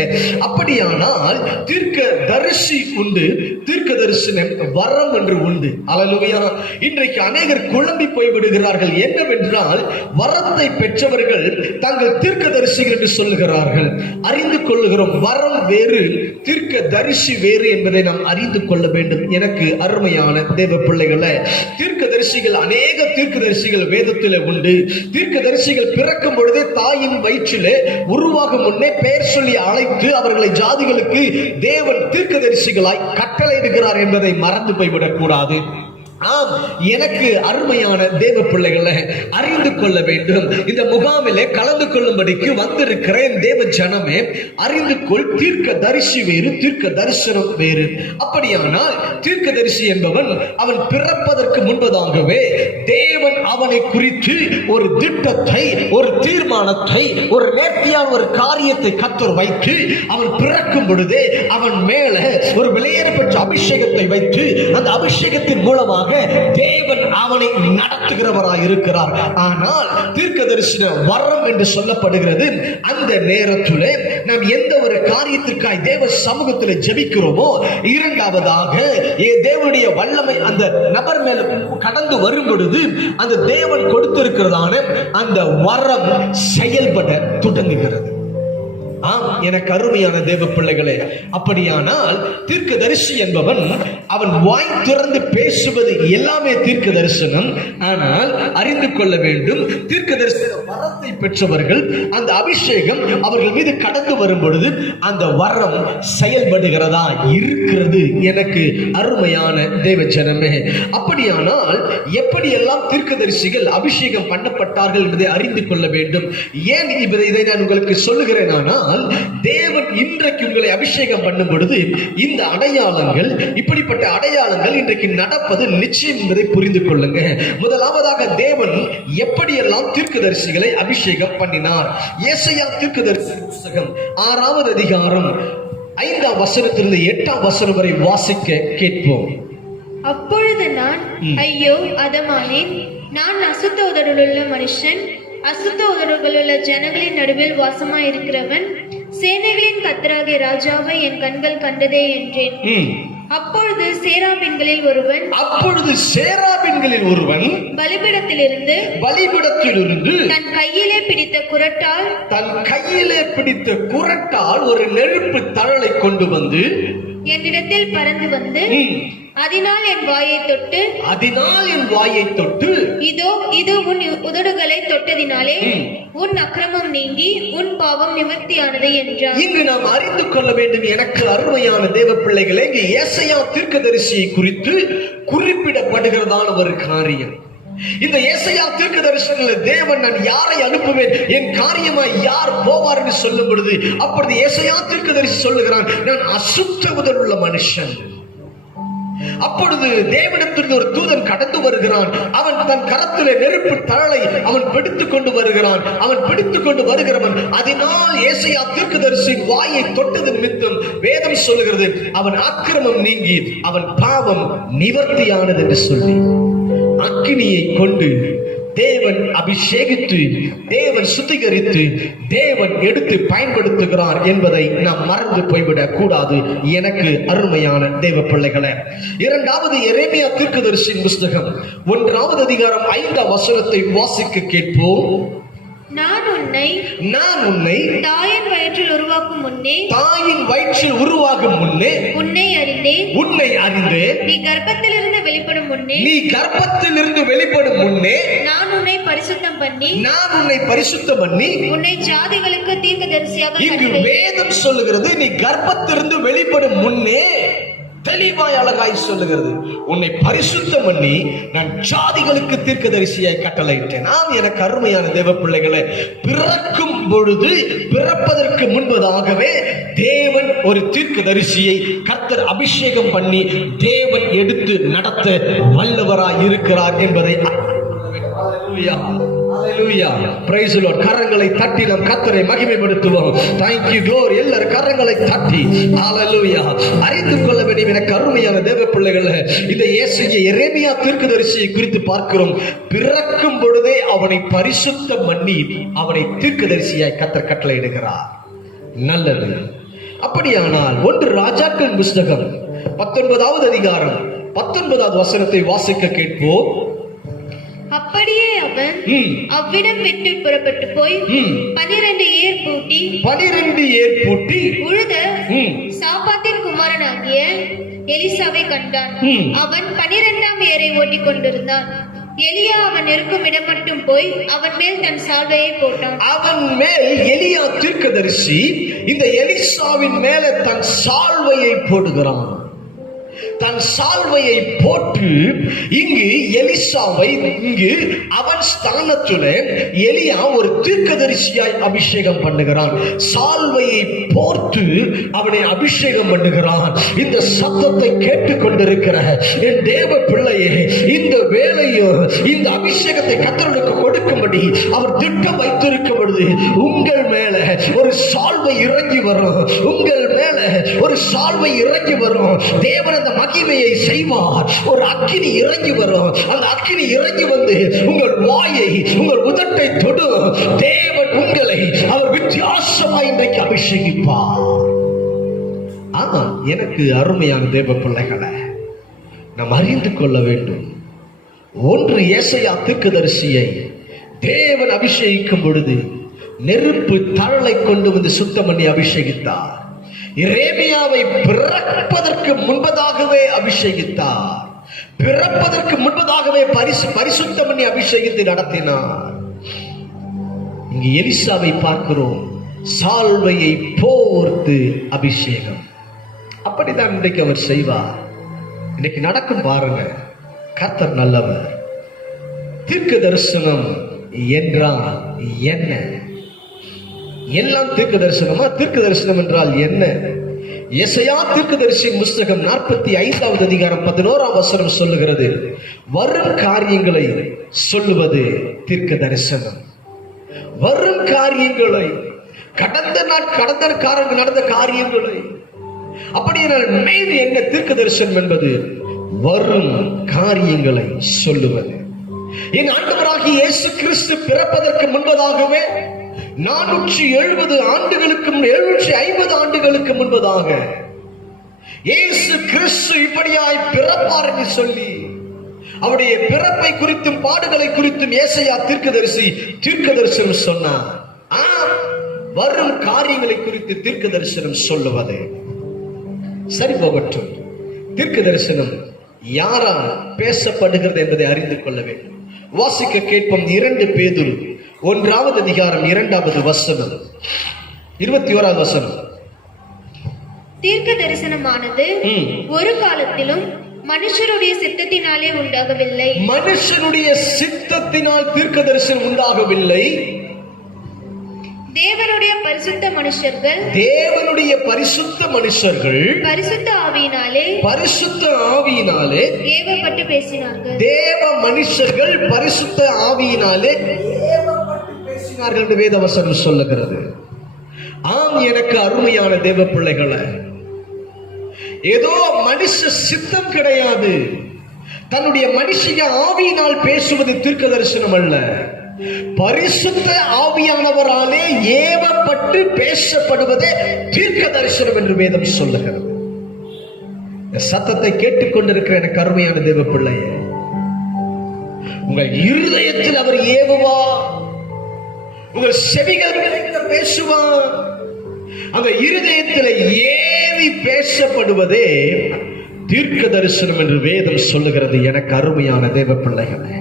அப்படியானால் தீர்க்க தரிசி உண்டு, தீர்க்க தரிசன வரம் என்று உண்டு. அல்லேலூயா. இன்றைக்கு அநேகர் குழம்பி போய்விடுகிறார்கள். என்னவென்றால், வரத்தை பெற்றவர்கள் தாங்கள் தீர்க்க தரிசிகள் என்று சொல்லுகிறார்கள். அறிந்து கொள்ளுகிறோம், வரம் வேறு, தீர்க்க தரிசி வேறு என்பதை நாம் அறிந்து கொள்ள வேண்டும். எனக்கு அருமையான தேவ பிள்ளைகளே, தீர்க்க தரிசிகள், அநேக தீர்க்க தரிசிகள் வேதத்திலே உண்டு. தீர்க்க தரிசிகள் பிறக்கும் பொழுதே தாயின் வயிற்றிலே உருவாகும் முன்னே பெயர் சொல்லி அழைத்து அவர்களை ஜாதிகளுக்கு தேவன் தீர்க்க தரிசிகளாய் கட்டளையிடுகிறார் என்பதை மறந்து போய்விடக் கூடாது. எனக்கு அருமையான தேவ பிள்ளைகளை அறிந்து கொள்ள வேண்டும். இந்த முகாமிலே கலந்து கொள்ளும்படிக்கு வந்திருக்கிற தேவ ஜனமே, அறிந்து கொள், தீர்க்க தரிசி வேறு, தீர்க்க தரிசனம் வேறு. அப்படியானால் தீர்க்க தரிசி என்பவன் அவன் பிறப்பதற்கு முன்பதாகவே தேவன் அவனை குறித்து ஒரு திட்டத்தை, ஒரு தீர்மானத்தை, ஒரு நேர்த்தியான ஒரு காரியத்தை கர்த்தர் வைத்து அவன் பிறக்கும் பொழுதே அவன் மேல ஒரு விலையேறப்பெற்ற அபிஷேகத்தை வைத்து அந்த அபிஷேகத்தின் மூலமாக தேவன் அவனை நடத்துகிறவராய் இருக்கிறார். ஆனால் தீர்க்க தரிசன வரம் என்று சொல்லப்படுகிறது. அந்த நேரத்திலே நாம் எந்த ஒரு காரியத்திற்காய் தேவ சமூகத்தில் ஜெபிக்கிறோமோ, இரண்டாவதாக தேவனுடைய வல்லமை அந்த நபர் மேல் கடந்து வரும் பொழுது அந்த தேவன் கொடுத்திருக்கிறதான அந்த வரம் செயல்பட தொடங்குகிறது. எனக்கு அருமையான தேவ பிள்ளைகளே, அப்படியானால் தீர்க்க தரிசி என்பவன் அவன் வாய் திறந்து பேசுவது எல்லாமே தீர்க்க தரிசனம். ஆனால் அறிந்து கொள்ள வேண்டும், தீர்க்க தரிசன வரத்தை பெற்றவர்கள் அந்த அபிஷேகம் அவர்கள் மீது கடந்து வரும் பொழுது அந்த வரம் செயல்படுகிறதா இருக்கிறது. எனக்கு அருமையான தேவ ஜனமே, அப்படியானால் எப்படியெல்லாம் தீர்க்க தரிசிகள் அபிஷேகம் பண்ணப்பட்டார்கள் என்பதை அறிந்து கொள்ள வேண்டும். ஏன் இதை நான் உங்களுக்கு சொல்லுகிறேன்? ஆனால் தேவன் இன்றைக்கு உங்களை அபிஷேகம் பண்ணும் பொழுது இந்த அடையாளங்கள், இப்படிப்பட்ட அடையாளங்கள் இன்றைக்கு நடப்பது நிச்சயம் என்பதை புரிந்து கொள்ளுங்க. முதலாவதாக தேவன் எப்படியெல்லாம் தீர்க்கதரிசிகளை அபிஷேகம் பண்ணினார். ஏசாயா தீர்க்கதரிசி புத்தகம் 6வது அதிகாரம் 5ஆம் வசனத்திலிருந்து 8ஆம் வசனம் வரை வாசிக்க கேட்போம். அப்பொழுது நான், ஐயோ அதமானேன், நான் அசுத்த உதடுள்ள மனுஷன், அசுத்த உதடுகளுள்ள ஜனங்களின் நடுவில் வாசமாயிருக்கிறவன், சேனைகளின் கர்த்தராகிய ராஜாவை என் கண்கள் கண்டதே என்றேன். அப்பொழுது சேராபீன்களில் ஒருவன் பலிபீடத்திலிருந்து தன் கையிலே பிடித்த குறட்டால் ஒரு நெருப்பு தழலை கொண்டு வந்து என்னிடத்தில் பறந்து வந்து அதனால் என் வாயை தொட்டு இதோ உன் உதடுகளை தொட்டதினாலே உன் அக்கிரமம் நீங்கி உன் பாவம் நிவர்த்தியானது என்றார். இங்கு நாம் அறிந்து கொள்ள வேண்டும், எனக்கு அருமையான தேவ பிள்ளைகளே, இங்கு ஏசாயா தீர்க்கதரிசியை குறித்து குறிப்பிடப்படுகிறதான ஒரு காரியம். இந்த ஏசாயா தீர்க்கதரிசனத்தில் தேவன் நான் யாரை அனுப்புவேன், என் காரியமாய் யார் போவார் என்று சொல்லும் பொழுது, அப்பொழுது ஏசாயா தீர்க்கதரிசி சொல்லுகிறான், நான் அசுத்த உதடு உள்ள மனுஷன். அப்பொழுது தேவனிடத்திலிருந்து ஒரு தூதன் கடந்து வருகிறான். அவன் தன் கரத்திலே நெருப்பு தழலை அவன் பிடித்துக் கொண்டு வருகிறவன் அதனால் ஏசாயா தீர்க்கதரிசியின் வாயை தொட்டது நிமித்தம் வேதம் சொல்லுகிறது, அவன் அக்கிரமம் நீங்கி அவன் பாவம் நிவர்த்தியானது என்று சொல்லி, அக்கினியை கொண்டு தேவன் அபிஷேகித்து, தேவன் சுத்திகரித்து, தேவன் எடுத்து பயன்படுத்துகிறார் என்பதை நாம் மறந்து போய்விடக் கூடாது. எனக்கு அருமையான தேவ பிள்ளைகளே, 2வது எரேமியா தீர்க்கதரிசியின் புஸ்தகம் 1வது அதிகாரம் 5ஆம் வசனத்தை வாசிக்க கேட்போம். நான் உன்னை தாயின் வயிற்றில் உருவாகும் முன்னே உன்னை அறிந்தேன். நீ கர்ப்பத்திலிருந்து வெளிப்படும் முன்னே நான் உன்னை பரிசுத்தம் பண்ணி உன்னை ஜாதிகளுக்கு தீர்க்கதரிசியாக. இங்கு வேதம் சொல்லுகிறது, நீ கர்ப்பத்திலிருந்து வெளிப்படும் முன்னே தெளிவாய் அழகாய் சொல்லுகிறது, உன்னை பரிசுத்தம் பண்ணி நான் ஜாதிகளுக்கு தீர்க்கதரிசியாய் கட்டளையிட்டேன். நாம் எனக்கு அருமையான தேவ பிள்ளைகளை, பிறக்கும் பொழுது பிறப்பதற்கு முன்பதாகவே தேவன் ஒரு தீர்க்கதரிசியை கர்த்தர் அபிஷேகம் பண்ணி தேவன் எடுத்து நடத்த வல்லவராய் இருக்கிறார் என்பதை கரங்களை தட்டி நாம் கர்த்தரை மகிமைப்படுத்துவோம். Thank you, glory. எல்லாரும் கரங்களை தட்டி ஹalleluya அறிந்து கொள்ள வேண்டும். எனக்கு அருமையான தேவ பிள்ளைகளே, இந்த எரேமியா தீர்க்கதரிசியை குறித்து பார்க்கிறோம். பிறக்கும் பொழுதே அவனை பரிசுத்தம் பண்ணி அவனை தீர்க்கதரிசியாய் கர்த்தர் கட்டளையிடுகிறார். நல்லது. அப்படியானால் 1 ராஜாக்கள் புஸ்தகம் 19வது அதிகாரம் 19வது வசனத்தை வாசிக்க கேட்போம். அப்படியே அவன் அவ்விடம் விட்டு புறப்பட்டு போய் 12 ஏர் பூட்டி உழுத சாப்பாத்தின் குமாரனாகிய எலிசாவை கண்டான். அவன் 12ஆம் ஏரை ஓட்டிக் கொண்டிருந்தான். எலியா அவன் இருக்கும் இடம் மட்டும் போய் அவன் மேல் தன் சால்வையை போட்டான். அவன் மேல் எலியா தீர்க்கதரிசி இந்த எலிசாவின் மேல தன் சால்வையை போடுகிறான். தன் சால்வையை போட்டு இங்கு எலிசாவை அவன் ஸ்தானத்திலே எலியா ஒரு தீர்க்கதரிசியாய் அபிஷேகம் பண்ணுகிறான். சால்வையை போட்டு அவனை அபிஷேகம் பண்ணுகிறான். இந்த சத்தத்தை கேட்டுக் கொண்டிருக்கிற என் தேவ பிள்ளையே, இந்த வேளையும் இந்த அபிஷேகத்தை கர்த்தருக்கு கொடுக்கும்படி அவர் திட்டம் வைத்திருக்கும் பொழுது உங்கள் மேல ஒரு சால்வை இறங்கி வரும். உங்கள் மேல ஒரு சால்வை இறங்கி வரும். தேவன் அந்த மகிமையை செய்வார். ஒரு அக்கினி இறங்கி வரும். அந்த அக்கினி இறங்கி வந்து உங்கள் வாயை, உங்கள் உதட்டை தொடும். தேவன் உங்களை அவர் வித்தியாசமாய் இன்றைக்கு அபிஷேகிப்பார். ஆமா, எனக்கு அருமையான தேவ பிள்ளைகளை, நாம் அறிந்து கொள்ள வேண்டும். 1 ஏசாயா தீர்க்கதரிசியை தேவன் அபிஷேகிக்கும் பொழுது நெருப்பு தழலை கொண்டு வந்து சுத்தம் பண்ணி அபிஷேகித்தார். எரேமியாவை பிறப்பதற்கு முன்பதாகவே அபிஷேகித்தார். பிறப்பதற்கு முன்பதாகவே பரிசுத்தம் பண்ணி அபிஷேகித்து நடத்தினார். இங்கு எலிசாவை பார்க்கிறோம், சால்வையை போர்த்து அபிஷேகம். அப்படித்தான் இன்றைக்கு அவர் செய்வார். இன்னைக்கு நடக்கும் பாருங்க. கர்த்தர் நல்லவர். தீர்க்க தரிசனம் என்றால் என்ன? எல்லாம் தீர்க்க தரிசனமா? தீர்க்க தரிசனம் என்றால் என்ன? எசையா தீர்க்கதரிசி புஸ்தகம் 45வது அதிகாரம் 11ஆம் வசனம் சொல்லுகிறது, வரும் காரியங்களை சொல்லுவது தீர்க்க தரிசனம். வரும் காரியங்களை, கடந்த காரியங்களை. அப்படியானால் மெயின் என்ன தீர்க்க தரிசனம் என்பது? வரும் காரியங்களை சொல்லுவது. என் ஆண்டவராகிய இயேசு கிறிஸ்து பிறப்பதற்கு முன்பதாகவே 470 ஆண்டுகளுக்கு 750 ஆண்டுகளுக்கு முன்பதாக இயேசு கிறிஸ்து இப்படியாய் பிறப்பார் என்று சொல்லி அவருடைய பிறப்பை குறித்தும் பாடுகளை குறித்தும் ஏசாயா தீர்க்கதரிசனம் சொன்னார். வரும் காரியங்களை குறித்து தீர்க்கதரிசனம் சொல்லுவது சரி போகட்டும். தீர்க்கதரிசனம் யாரால் பேசப்படுகிறது என்பதை அறிந்து கொள்ள வேண்டும். வாசிக்க கேட்போம் 2 பேதுரு 1 அதிகாரம் 2 வசனம் 21 வசனம். தீர்க்க தரிசனமானது ஒரு காலத்திலும் மனுஷருடைய சித்தத்தினாலே உண்டாகவில்லை. மனுஷனுடைய சித்தத்தினால் தீர்க்க தரிசனம் உண்டாகவில்லை. தேவனுடைய பரிசுத்த மனுஷர்கள் பரிசுத்த ஆவியினாலே ஏவப்பட்டு பேசினார்கள். தேவ மனுஷர்கள் பரிசுத்த ஆவியினாலே ஏவப்பட்டு பேசினார்கள் என்று வேதவசனம் சொல்லுகிறது. ஆம், எனக்கு அருமையான தேவ பிள்ளைகளை, ஏதோ மனுஷ சித்தம் கிடையாது. தன்னுடைய மனுஷிய ஆவியினால் பேசுவது தீர்க்க தரிசனம் அல்ல. பரிசுத்த ஆவியானவராலே ஏவப்பட்டு பேசப்படுவதே தீர்க்க தரிசனம் என்று வேதம் சொல்லுகிறது. சத்தத்தை கேட்டுக்கொண்டிருக்கிற எனக்கு அருமையான தேவ பிள்ளையே, உங்கள் இருதயத்தில் அவர் ஏவுவார், உங்கள் செவிகள் பேசுவார். அந்த இருதயத்தில் ஏவி பேசப்படுவதே தீர்க்க தரிசனம் என்று வேதம் சொல்லுகிறது. எனக்கு அருமையான தேவ பிள்ளைகளே,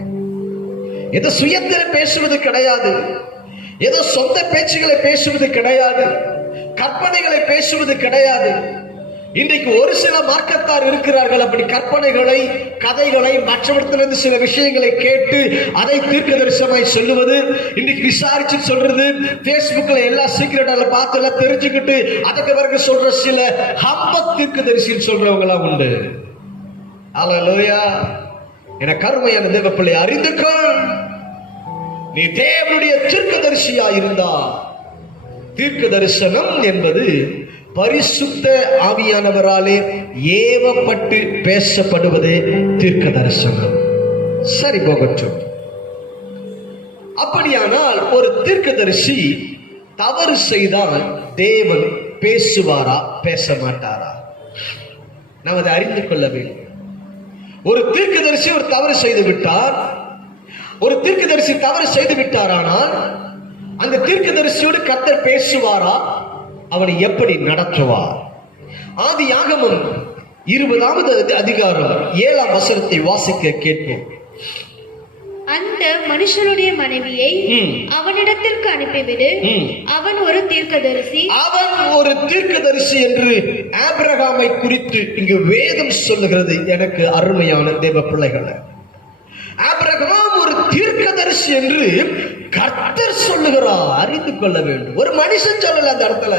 ஏதோ சுயத்தில் பேசுவது கிடையாது, ஏதோ சொந்த பேச்சுகளை பேசுவது கிடையாது, கற்பனைகளை பேசுவது கிடையாது. இன்றைக்கு ஒரு சில மார்க்கத்தார் இருக்கிறார்கள், அப்படி கற்பனைகளை, கதைகளை, மற்றவர்களிருந்து சில விஷயங்களை கேட்டு அதை தீர்க்க தரிசனமாய் சொல்லுவது, இன்னைக்கு விசாரிச்சு சொல்றது, Facebookல எல்லா சீக்கிரட்டால பார்த்து எல்லாம் தெரிஞ்சுக்கிட்டு அதுக்கு பிறகு சொல்ற சில ஹம்பத் தீர்க்க தரிசின்னு சொல்றவங்க எல்லாம் உண்டு. அல்லேலூயா. என கருமையான தேவ பிள்ளை அறிந்துக்கொள், நீ தேவனுடைய தீர்க்கதரிசியா இருந்தா, தீர்க்க தரிசனம் என்பது பரிசுத்த ஆவியானவராலே ஏவப்பட்டு பேசப்படுவதே தீர்க்க தரிசனம். சரி போகட்டும். அப்படியானால் ஒரு தீர்க்கதரிசி தவறு செய்தால் தேவன் பேசுவாரா பேச மாட்டாரா? நாம் அதை அறிந்து கொள்ள வேண்டும். ஒரு தீர்க்கதரிசி ஒரு தவறு செய்து விட்டார், ஒரு தீர்க்கதரிசி தவறு செய்து விட்டாரானால் அந்த தீர்க்கதரிசியோடு கர்த்தர் பேசுவாரா? அவனை எப்படி நடத்துவார்? ஆதியாகமம் 20 அதிகாரம் 7 வசனத்தை வாசிக்க கேட்போம். அந்த மனுஷனுடைய மனைவியை அவனிடத்திற்கு அனுப்பிவிடு, அவன் ஒரு தீர்க்கதரிசி என்று ஆபிரகாமை குறித்து இங்கு வேதம் சொல்லுகிறது. எனக்கு அருமையான தேவ பிள்ளைகளை, ஆபிரகாம் ஒரு தீர்க்கதரிசி என்று கர்த்தர் சொல்லுகிறார். அறிந்து கொள்ள வேண்டும். ஒரு மனுஷன் சொல்லல அந்த இடத்துல,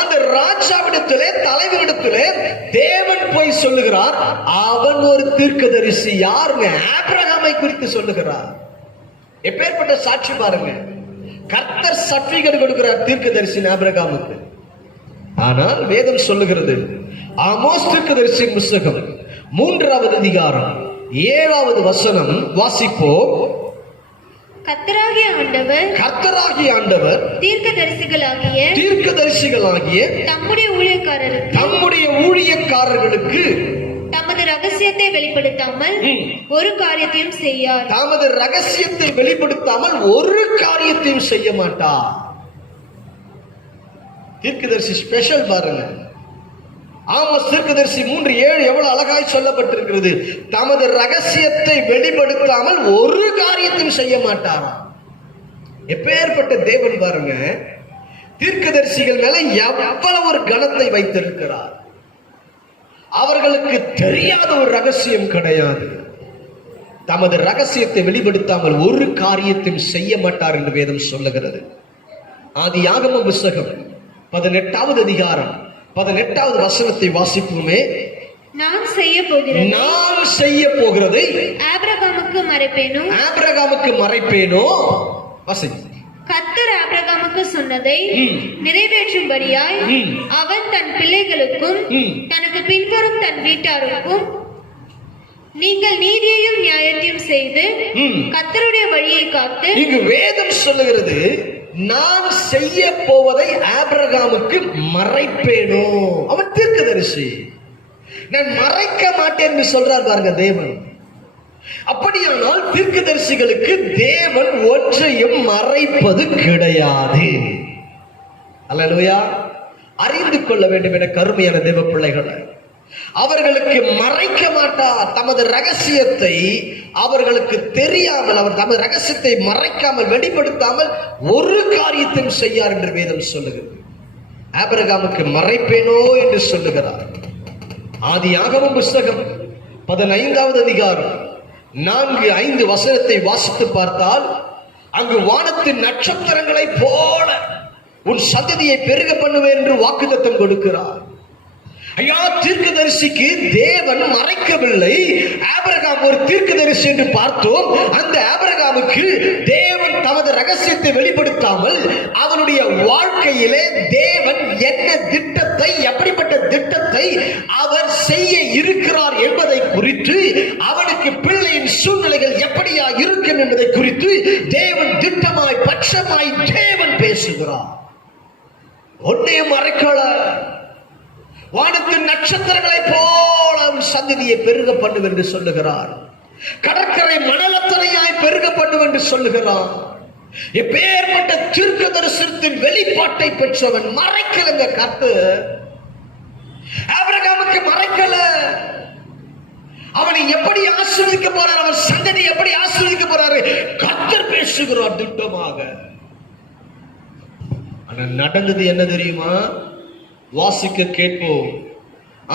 அந்த ராஜாவிடத்திலே, தலைவரிடத்திலே தேவன் போய் சொல்லுகிறார், அவன் ஒரு தீர்க்கதரிசி. யாருங்க? ஆபிரகாமை குறித்து சொல்லுகிறார். எப்பேற்பட்ட சாட்சி பாருங்க. கர்த்தர் சர்டிபிகேட் கொடுக்கிறார் தீர்க்கதரிசி ஆபிரகாமுக்கு. ஆனால் வேதம் சொல்லுகிறது, ஆமோஸ் தீர்க்கதரிசி புத்தகம் 3 அதிகாரம் 7 வசனம் வாசிப்போம். கர்த்தராகிய ஆண்டவர் தீர்க்கதரிசிகளாகிய தம்முடைய ஊழியக்காரர்களுக்கு தமது ரகசியத்தை வெளிப்படுத்தாமல் ஒரு காரியத்தையும் செய்யார். தமது ரகசியத்தை வெளிப்படுத்தாமல் ஒரு காரியத்தையும் செய்ய மாட்டார். தீர்க்கதரிசி ஸ்பெஷல் பாருங்க. ஆமோஸ் தீர்க்கதரிசி 3:7 எவ்வளவு அழகாய் சொல்லப்பட்டிருக்கிறது. தமது ரகசியத்தை வெளிப்படுத்தாமல் ஒரு காரியத்தையும் செய்ய மாட்டாராம். எப்பேற்பட்ட தேவன் பாருங்க. தீர்க்கதரிசிகள் மேல எவ்வளவு ஒரு கனத்தை வைத்திருக்கிறார். அவர்களுக்கு தெரியாத ஒரு ரகசியம் கிடையாது. தமது ரகசியத்தை வெளிப்படுத்தாமல் ஒரு காரியத்தையும் செய்ய மாட்டார் என்று வேதம் சொல்லுகிறது. ஆதியாகம புத்தகம் 18 அதிகாரம் 18 வசனத்தை வாசிப்போமே. நான் செய்ய போகிறதை ஆபிரகாமுக்கு மறைப்பேனோ. கர்த்தர் ஆபிரகாமுக்கு சொன்னதை நிறைவேற்றும்படியாய் அவன் தன் பிள்ளைகளுக்கும் தனக்கு பின்வரும் தன் வீட்டாருக்கும் நீங்கள் நீதியையும் நியாயத்தையும் செய்து கர்த்தருடைய வழியை காத்து. இங்கு வேதம் சொல்லுகிறது, நான் செய்ய போவதை ஆபிரகாமுக்கு மறைப்பேனோ. அவன் தீர்க்கதரிசி, நான் மறைக்க மாட்டேன் என்று சொல்றார் பாருங்க தேவன். அப்படியானால் தீர்க்கதரிசிகளுக்கு தேவன் ஒன்றையும் மறைப்பது கிடையாது. அல்லேலூயா. அறிந்து கொள்ள வேண்டும் என கருமையான தேவ பிள்ளைகள், அவர்களுக்கு மறைக்க மாட்டார். தமது ரகசியத்தை அவர்களுக்கு தெரியாமல், அவர் தமது ரகசியத்தை மறைக்காமல், வெளிப்படுத்தாமல் ஒரு காரியத்தையும் செய்யார் என்று வேதம் சொல்லுகிறது. ஆபிரகாமுக்கு மறைப்பேனோ என்று சொல்லுகிறார். ஆதியாகமம் புஸ்தகம் 15வது அதிகாரம் 4-5 வசனத்தை வாசித்து பார்த்தால், அங்கு வானத்தின் நட்சத்திரங்களை போல உன் சந்ததியை பெருக பண்ணுவேன் என்று வாக்குத்தத்தம் கொடுக்கிறார். ஐயா, தீர்க்கதரிசிக்கு தேவன் மறைக்கவில்லை. ஆபிரகாம் ஒரு தீர்க்கதரிசி என்று பார்த்தோம். அந்த ஆபிரகாமுக்கு தேவன் தமது ரகசியத்தை வெளிப்படுத்தாமல் அவனுடைய வாழ்க்கையிலே தேவன் என்ன திட்டத்தை, எப்படிப்பட்ட திட்டத்தை அவர் செய்ய இருக்கிறார் என்பதை குறித்து, அவனுக்கு பிள்ளையின் சூழ்நிலைகள் எப்படியா இருக்கும் என்பதை குறித்து தேவன் திட்டமாய், பட்சமாய் தேவன் பேசுகிறார். ஒன்றையும் மறைக்கல. வானத்தின் நட்சத்திரங்களை போல சந்ததியை பெருக பண்ணும் என்று சொல்லுகிறார். கடற்கரை மணலத்தனையாய் பெருக பண்ணும் என்று சொல்லுகிறார். எப்பேற்பட்ட தீர்க்க தரிசனத்தின் வெளிப்பாட்டை பெற்றவன். மறைக்கலங்க கர்த்தர். ஆபிரகாமுக்கு மறைக்கல. அவனை எப்படி ஆசீர்வதிக்க போறார், அவன் சந்ததி எப்படி ஆசீர்வதிக்க போறாரு, கர்த்தர் பேசுகிறார் திட்டமாக. ஆனா நடந்தது என்ன தெரியுமா? வாசிக்க கேட்போம்.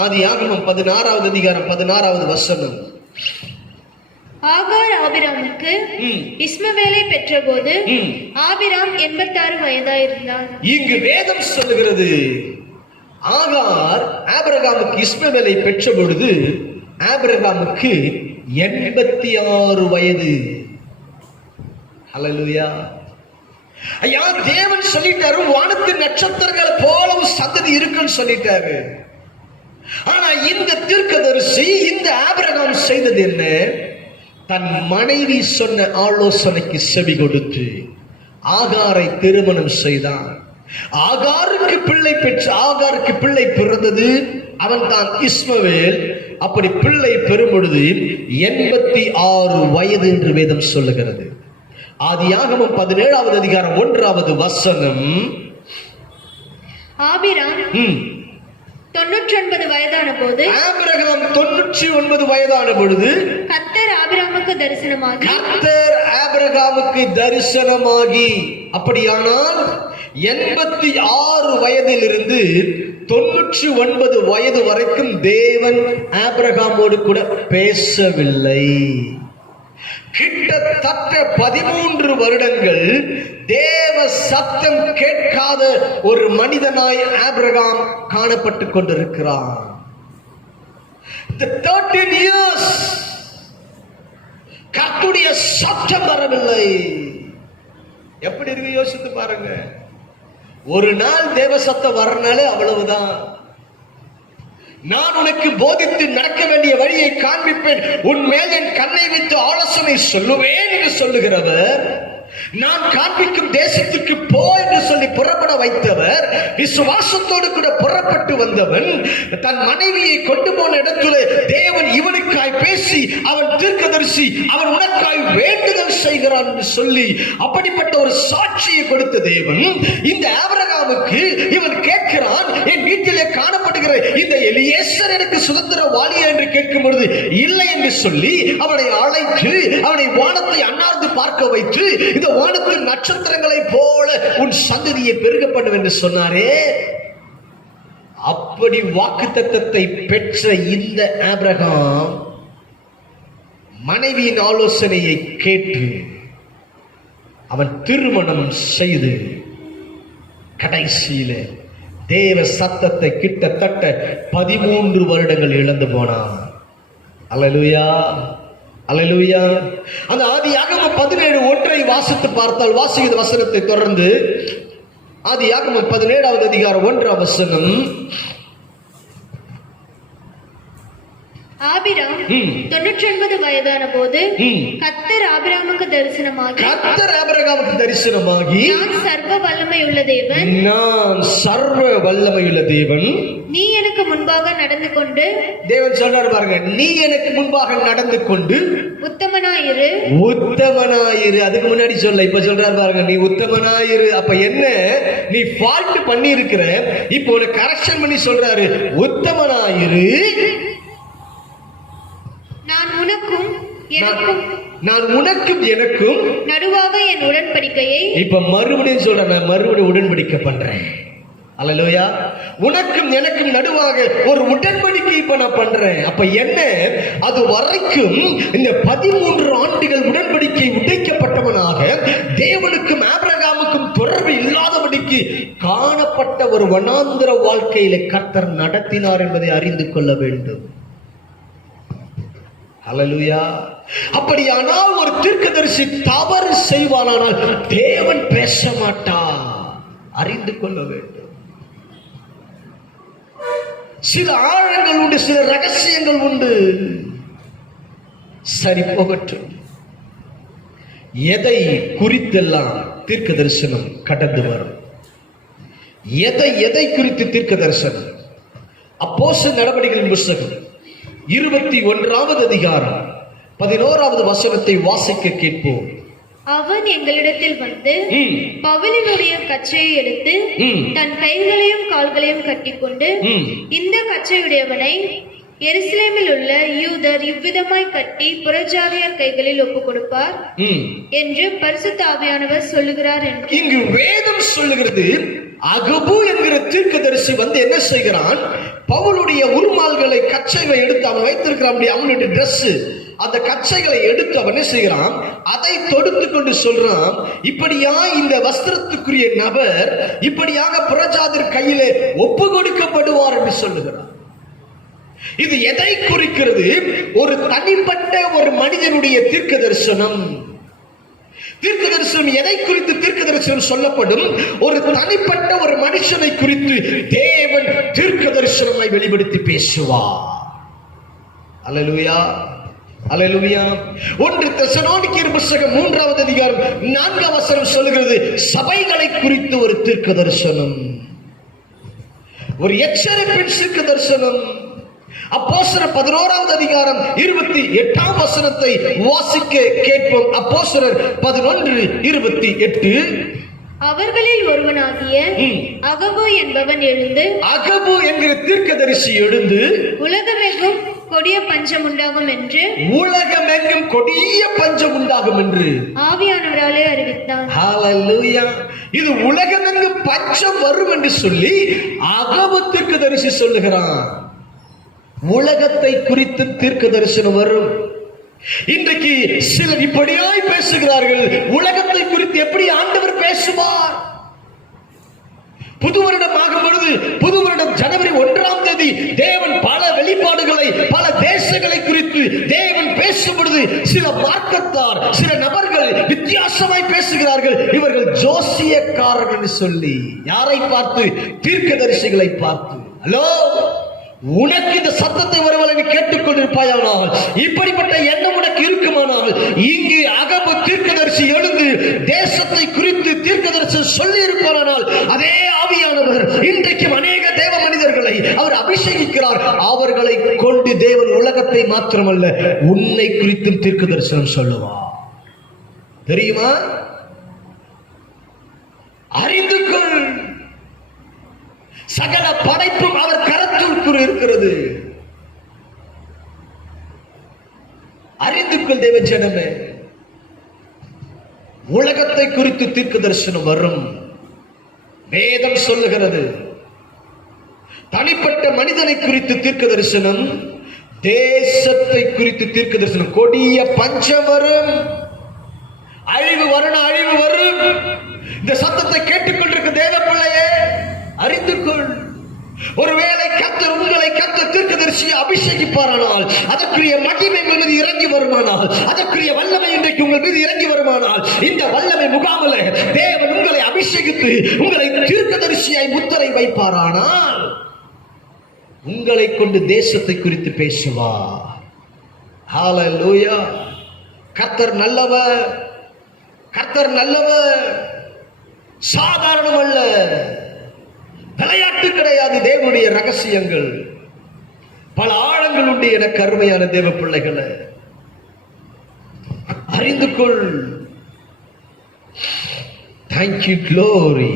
ஆதியாகமம் 16வது அதிகாரம் 16வது வசனம். ஆகார் ஆபிராமுக்கு இஸ்மவேலை பெற்றபோது ஆபிராம் 86 வயதாயிருந்தான். இங்கு வேதம் சொல்லுகிறது, ஆகார் ஆபிரகாமுக்கு இஸ்மவேலை பெற்ற பொழுது ஆபிரகாமுக்கு 86 வயது. ஹல்லேலூயா. ஐயா, தேவன் சொல்லிட்டாரு, வானத்தின் நட்சத்திரங்களை போலவும் சந்ததி இருக்குன்னு சொல்லிட்டாரு. ஆனா இந்த தீர்க்கதரிசி, இந்த ஆபிரகாம் செய்தது என்ன? தன் மனைவி சொன்ன ஆலோசனைக்கு செவி கொடுத்து ஆகாரை திருமணம் செய்தான். ஆகாருக்கு பிள்ளை பிறந்தது. அவன் தான் இஸ்மவேல். அப்படி பிள்ளை பெறும் பொழுது 86 வயது என்று வேதம் சொல்லுகிறது. ஆதியாகமம் 17வது அதிகாரம் 1வது வசனம். ஆபிராம் 99 வயதான போது, ஆபிரகாம் 99 வயதான பொழுது கர்த்தர் ஆபிராமுக்கு தரிசனமாகி, அப்படியானால் 86 வயதிலிருந்து 99 வயது வரைக்கும் தேவன் ஆபிரகாமோடு கூட பேசவில்லை. கிட்டத்தட்ட 13 வருடங்கள் தேவ சத்தம் கேட்காத ஒரு மனிதனாய் ஆபிரகாம் காணப்பட்டுக் கொண்டிருக்கிறார். 13 years கர்த்தருடைய சத்தம் வரவில்லை. எப்படி இருக்கு யோசித்து பாருங்க. ஒரு நாள் தேவ சத்தம் வரனாலே அவ்வளவுதான். நான் உனக்கு போதித்து நடக்க வேண்டிய வழியை காண்பிப்பேன், உன் மேல் என் கண்ணை வைத்து ஆலோசனை சொல்லுவேன் என்று சொல்லுகிறவர், நான் காண்பிக்கும் தேசத்துக்கு போ என்று சொல்லி புறப்பட வைத்தவர், விசுவாசத்தோடு கூட புறப்பட்டு வந்தவன், தன் மனைவியை கொண்டு போன இடத்துல தேவன் இவனுக்காய் பேசி, அவன் தீர்க்கதரிசி, அவன் உனக்காய் வேண்டுதல் செய்கிறான் என்று சொல்லி அப்படிப்பட்ட ஒரு சாட்சியை கொடுத்த தேவன் இந்த ஆபிரகாமுக்கு இவன் கேட்கிறான், என் வீட்டிலே காணப்படுகிற இந்த எலியேசர் எனக்கு சுதந்திர வாலியா என்று கேட்கும் பொழுது இல்லை என்று சொல்லி அவனை அழைத்து அவனை வானத்தை அண்ணார்ந்து பார்க்க வைத்து, இந்த வானத்தின் நட்சத்திரங்களை போல உன் சந்ததியை பெருக பண்ணும் என்று சொன்னாரே. அப்படி வாக்குத்தத்தத்தை பெற்ற இந்த ஆபிரகாம் மனைவியின் ஆலோசனையை கேட்டு அவன் திருமணம் செய்து கடைசியில தேவ சத்தத்தை கிட்டத்தட்ட 13 வருடங்கள் இழந்து போனான். அல்லேலூயா, அல்லேலூயா. அந்த ஆதியாகமம் 17:1 வாசித்து பார்த்தால், வாசிக்கிற வசனத்தை தொடர்ந்து ஆதியாகமம் 17வது அதிகாரம் 1ஆம் வசனம். ஆபிராம் 99 வயதான போது கர்த்தர் ஆபிராமுக்கு தரிசனமாகி நான் சர்வ வல்லமையுள்ள தேவன், நான் சர்வ வல்லமையுள்ள தேவன், நீ எனக்கு முன்பாக நடந்து கொண்டு தேவன் சொல்றாரு பாருங்க, நீ எனக்கு முன்பாக நடந்து கொண்டு உத்தமனாயிரு. அதுக்கு முன்னாடி சொல்ல, இப்ப சொல்றாரு பாருங்க, நீ உத்தமனாயிரு. அப்ப என்ன, நீ ஃபால்ட் பண்ணி இருக்கிற, இப்போ ஒரு கரெக்ஷன் பண்ணி சொல்றாரு, உத்தமனாயிரு. நான் உனக்கும் எனக்கும் நடுவாக என் உடன்படிக்கையை, இப்ப மறுபடியும் சொல்றேன், நான் மறுபடியும் உடன்படிக்கை பண்றேன். அல்லேலூயா. உனக்கும் எனக்கும் நடுவாக ஒரு உடன்படிக்கை இப்ப நான் பண்றேன். அப்ப என்ன, அது வரைக்கும் இந்த 13 ஆண்டுகள் உடன்படிக்கை உடைக்கப்பட்டவனாக தேவனுக்கும் ஆபிரகாமுக்கும் தொடர்பு இல்லாதபடிக்கு காணப்பட்ட ஒரு வனாந்திர வாழ்க்கையில கர்த்தர் நடத்தினார் என்பதை அறிந்து கொள்ள வேண்டும். அல்லேலூயா. அப்படியானால் ஒரு தீர்க்கதரிசி தவறு செய்வானால் தேவன் பேச மாட்டார், அறிந்து கொள்ள வேண்டும். சில ஆழங்கள் உண்டு, சில ரகசியங்கள் உண்டு. சரி, போகட்டும். எதை குறித்தெல்லாம் தீர்க்க தரிசனம் கடந்து வரும்? எதை குறித்து தீர்க்க தரிசனம்? அப்போஸ்தலர் நடவடிக்கைகளின் புத்தகம் 21வது அதிகாரம் 11வது வசனத்தை வாசிக்க கேட்போம். அவன் எங்களிடத்தில் வந்து பவுலினுடைய கச்சையை எடுத்து தன் கைகளையும் கால்களையும் கட்டிக்கொண்டு, இந்த கச்சையுடையவனை எருசலேமில் உள்ள யூதர் இவ்விதமாய் கட்டி புறஜாதியார் கைகளில் ஒப்புக் கொடுப்பார் என்று பரிசுத்த ஆவியானவர் சொல்லுகிறார் என்று. இங்கு வேதம் சொல்லுகிறது, அகபு என்கிற தீர்க்கதரிசி வந்து என்ன செய்கிறான், பவுலுடைய உருமால்களை கச்சைகளை எடுத்து அவன் வைத்திருக்கிறான், அவனுடைய டிரெஸ், அந்த கச்சைகளை எடுத்து அவன் என்ன செய்கிறான், அதை தொடுத்து கொண்டு சொல்றான், இப்படியா இந்த வஸ்திரத்துக்குரிய நபர் இப்படியாக புறஜாதியர் கையிலே ஒப்பு கொடுக்கப்படுவார் என்று சொல்லுகிறான். இது எதை குறிக்கிறது? ஒரு தனிப்பட்ட ஒரு மனிதனுடைய தீர்க்க தரிசனம். தீர்க்க தரிசனம் எதை குறித்து தீர்க்க தரிசனம் சொல்லப்படும்? ஒரு தனிப்பட்ட ஒரு மனுஷனை குறித்து தேவன் தீர்க்க தரிசனத்தை வெளிப்படுத்தி பேசுவார். அல்லேலூயா, அல்லேலூயா. 1 தெசலோனிக்கேயர் புத்தகம் 3வது அதிகாரம் 4வது வசனம் சொல்லுகிறது, சபைகளை குறித்து ஒரு தீர்க்க தரிசனம், ஒரு எச்சரிப்பின் தீர்க்க தரிசனம். அப்போஸ்தலர் 11வது அதிகாரம் 28வது வசனத்தை வாசிக்க கேட்போம். அப்போஸ்தலர் 11:28. அவர்களில் ஒருவனாகிய அகபு என்பவன் எழுந்து, அகபு என்கிற தீர்க்கதரிசி எழுந்து, உலகமெங்கும் கொடிய பஞ்சம் உண்டாகும் என்று, உலகமெங்கும் கொடிய பஞ்சம் உண்டாகும் என்று ஆவியானவராலே அறிவித்தான். ஹalleluya. இது உலகமெங்கும் பஞ்சம் வரும் என்று சொல்லி அகபு தீர்க்கதரிசி சொல்லுகிறான். உலகத்தை குறித்து தீர்க்க தரிசனம் வரும். இன்றைக்கு சிலர் இப்படியாய் பேசுகிறார்கள், உலகத்தை குறித்து எப்படி ஆண்டவர் பேசுவார்? புது வருடம் ஆகும் பொழுது, புது வருடம் ஜனவரி 1ஆம் தேதி தேவன் பல வெளிப்பாடுகளை, பல தேசங்களை குறித்து தேவன் பேசும் பொழுது சில மார்க்கத்தார், சில நபர்கள் வித்தியாசமாய் பேசுகிறார்கள். இவர்கள் ஜோசியக்காரர்கள் என்று சொல்லி, யாரை பார்த்து? தீர்க்கதரிசிகளை பார்த்து. ஹலோ, உனக்கு இந்த சத்தத்தை ஒருவேளை நீ கேட்டுக்கொண்டிருப்பாயானால், இப்படிப்பட்ட எண்ணம் உனக்கு இருக்குமானால், இங்கு அகபு தீர்க்கதரிசி எழுந்து தேசத்தை குறித்து தீர்க்கதரிசனம் சொல்லி இருப்பாரானால், அதே ஆவியானவர் இன்றைக்கு அநேக தேவ மனிதர்களை அவர் அபிஷேகிக்கிறார். அவர்களை கொண்டு தேவன் உலகத்தை மாத்திரமல்ல, உன்னை குறித்தும் தீர்க்கதரிசனம் சொல்லுவார். தெரியுமா? அறிந்து கொள். சகல படைப்பும் அவர் கரத்திற்குள் இருக்கிறது. அறிந்து கொள் தேவ ஜனமே. உலகத்தை குறித்து தீர்க்க தரிசனம் வரும். வேதம் சொல்லுகிறது. தனிப்பட்ட மனிதனை குறித்து தீர்க்க தரிசனம், தேசத்தை குறித்து தீர்க்க தரிசனம். கொடிய பஞ்சம் வரும், அழிவு வரணும், அழிவு வரும். இந்த சத்தத்தை கேட்டுக்கொண்டிருக்க தேவ பிள்ளையே, அறிந்து கொள். ஒருவேளை கர்த்தர் உங்களை தீர்க்கதரிசியை அபிஷேகிப்பாரானால், அதற்குரிய மகிமை உங்கள் மீது இறங்கி வருமானால், அதற்குரிய வல்லமை இன்றைக்கு உங்கள் மீது இறங்கி வருமானால், இந்த வல்லமை முகாமில் தேவன் உங்களை அபிஷேகித்து உங்களை தீர்க்கதரிசியாய் முத்திரை வைப்பாரானால், உங்களை கொண்டு தேசத்தை குறித்து பேசுவார். ஹல்லேலூயா. கர்த்தர் நல்லவர், கர்த்தர் நல்லவர். சாதாரணம் அல்ல, விளையாட்டு கிடையாது. தேவனுடைய ரகசியங்கள் பல ஆழங்கள் உண்டு. என கருமையான தேவ பிள்ளைகளை அறிந்து கொள். Thank you glory.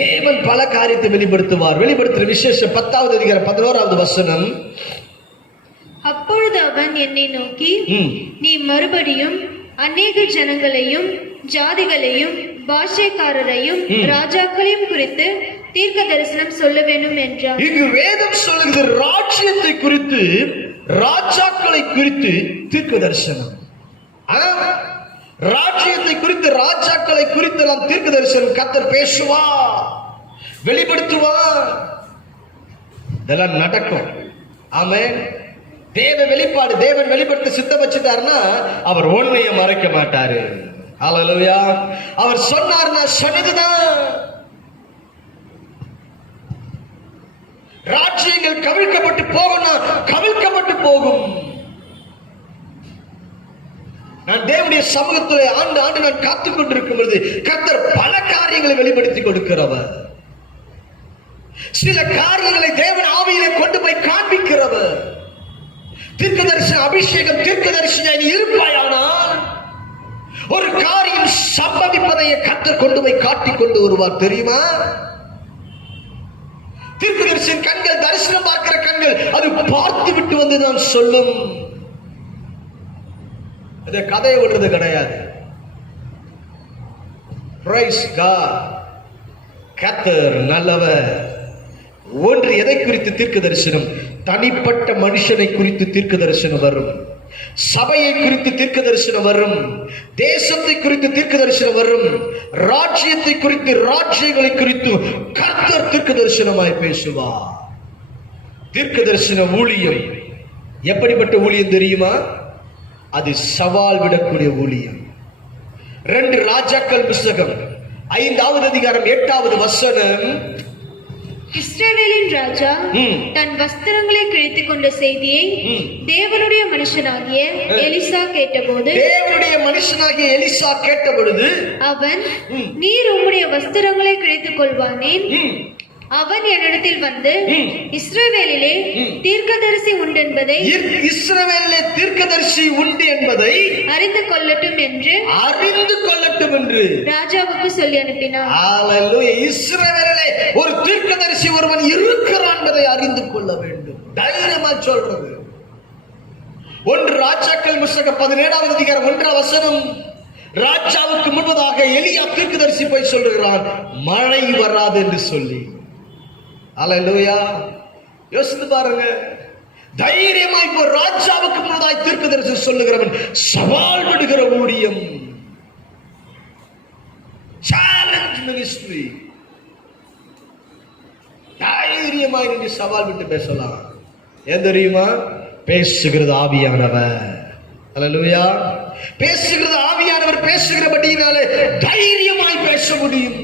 தேவன் பல காரியத்தை வெளிப்படுத்துவார். வெளிப்படுத்துற விசேஷம் 10வது அதிகாரம் 11வது வசனம். அப்பொழுது அவன் என்னை நோக்கி, நீ மறுபடியும் அநேக ஜனங்களையும் ஜாதிகளையும் பாஷைக்காரரையும் ராஜாக்களையும் குறித்து தீர்க்க தரிசனம் சொல்ல வேண்டும் என்றார். இங்கு வேதம் சொல்லுகிறது ராஜ்யத்தை குறித்து, ராஜாக்களை குறித்து தீர்க்க தரிசனம். ராஜ்யத்தை குறித்து, ராஜாக்களை குறித்து எல்லாம் தீர்க்க தரிசனம் கர்த்தர் பேசுவார், வெளிப்படுத்துவார். இதெல்லாம் நடக்கும். ஆமென். தேவ வெளிப்பாடு, தேவன் வெளிப்படுத்த சித்தம் வச்சுட்டாருன்னா அவர் உண்மையை மறைக்க மாட்டாரு. ஹல்லேலூயா. அவர் சொன்னார்னா சொன்னதுதான். ராஜ்யங்கள் கவிழ்க்கப்பட்டு போகும்னா கவிழ்க்கப்பட்டு போகும். நான் தேவனுடைய சமூகத்திலே ஆண்டு ஆண்டு நான் காத்துக் கொண்டிருக்கும் பொழுது கர்த்தர் பல காரியங்களை வெளிப்படுத்தி கொடுக்கிறவர். சில காரியங்களை தேவன் ஆவியிலே கொண்டு போய் காண்பிக்கிறவர். தீர்க்கதரிசன அபிஷேகம், தீர்க்கதரிசியாய் நீ இருப்பாயானால் ஒரு காரியம் சம்பவிப்பதை கர்த்தர் கொண்டு போய் காட்டிக் கொண்டு வருவார். தெரியுமா? தீர்க்கதரிசியின் கண்கள், தரிசனம் பார்க்கிற கண்கள், அது பார்த்து விட்டு வந்து நான் சொல்லும். இதை கதையை விடுறது கிடையாது. Praise God. கர்த்தர் நல்லவர். ஒன்று எதை குறித்து தீர்க்க தரிசனம்? தனிப்பட்ட மனுஷனை குறித்து தீர்க்க தரிசனம் வரும். சபையை குறித்து தீர்க்க தரிசனம் வரும். தேசத்தை குறித்து தீர்க்க தரிசனம் வரும். ராஜ்யத்தை குறித்து, ராஜ்யங்களை குறித்து கர்த்தர் தீர்க்க தரிசனமாய் பேசுவார். தீர்க்க தரிசன ஊழியம் எப்படிப்பட்ட ஊழியம் தெரியுமா? அது சவால் விடக்கூடிய ஊழியம். 2 ராஜாக்கள் புத்தகம் 5வது அதிகாரம் 8வது வசனம். இஸ்ரவேலின் ராஜா தன் வஸ்திரங்களை கிழித்துக் கொண்ட செய்தியை தேவனுடைய மனுஷனாகிய எலிசா கேட்டபோது, தேவனுடைய மனுஷனாகிய எலிசா கேட்டபொழுது அவன், நீர் உம்முடைய வஸ்திரங்களை கிழித்துக் கொள்வானேன்? அவன் என்னிடத்தில் வந்து, இஸ்ரவேலிலே தீர்க்கதரிசி உண்டு என்பதை, இஸ்ரவேலிலே தீர்க்கதரிசி உண்டு என்பதை அறிந்து கொள்ளட்டும் என்று ராஜாவுக்கு சொல்லி அனுப்பினார். ஹல்லேலூயா. இஸ்ரவேலிலே ஒரு தீர்க்கதரிசி ஒருவன் இருக்கிறான் என்பதை அறிந்து கொள்ள வேண்டும். தைரியமா சொல்றது. 1 ராஜாக்கள் புத்தகம் 17வது அதிகாரம் 1வது வசனம். ராஜாவுக்கு முன்பதாக எலியா தீர்க்கதரிசி போய் சொல்லுகிறான், மழை வராது என்று சொல்லி. ஹல்லேலூயா. யோசித்து பாருங்க. தைரியமா இப்போ ராஜாவுக்கு முன்னதாய் தீர்க்கதரிசி சொல்லுகிறவன் சவால் விடுகிற ஊழியம். Challenge ministry. தைரியமாய் நீங்க சவால் விட்டு பேசலாம். ஏன் தெரியுமா? பேசுகிறது ஆவியானவர். ஹல்லேலூயா. பேசுகிறது ஆவியானவர். பேசுகிறபடியினாலே தைரியமாய் பேச முடியும்.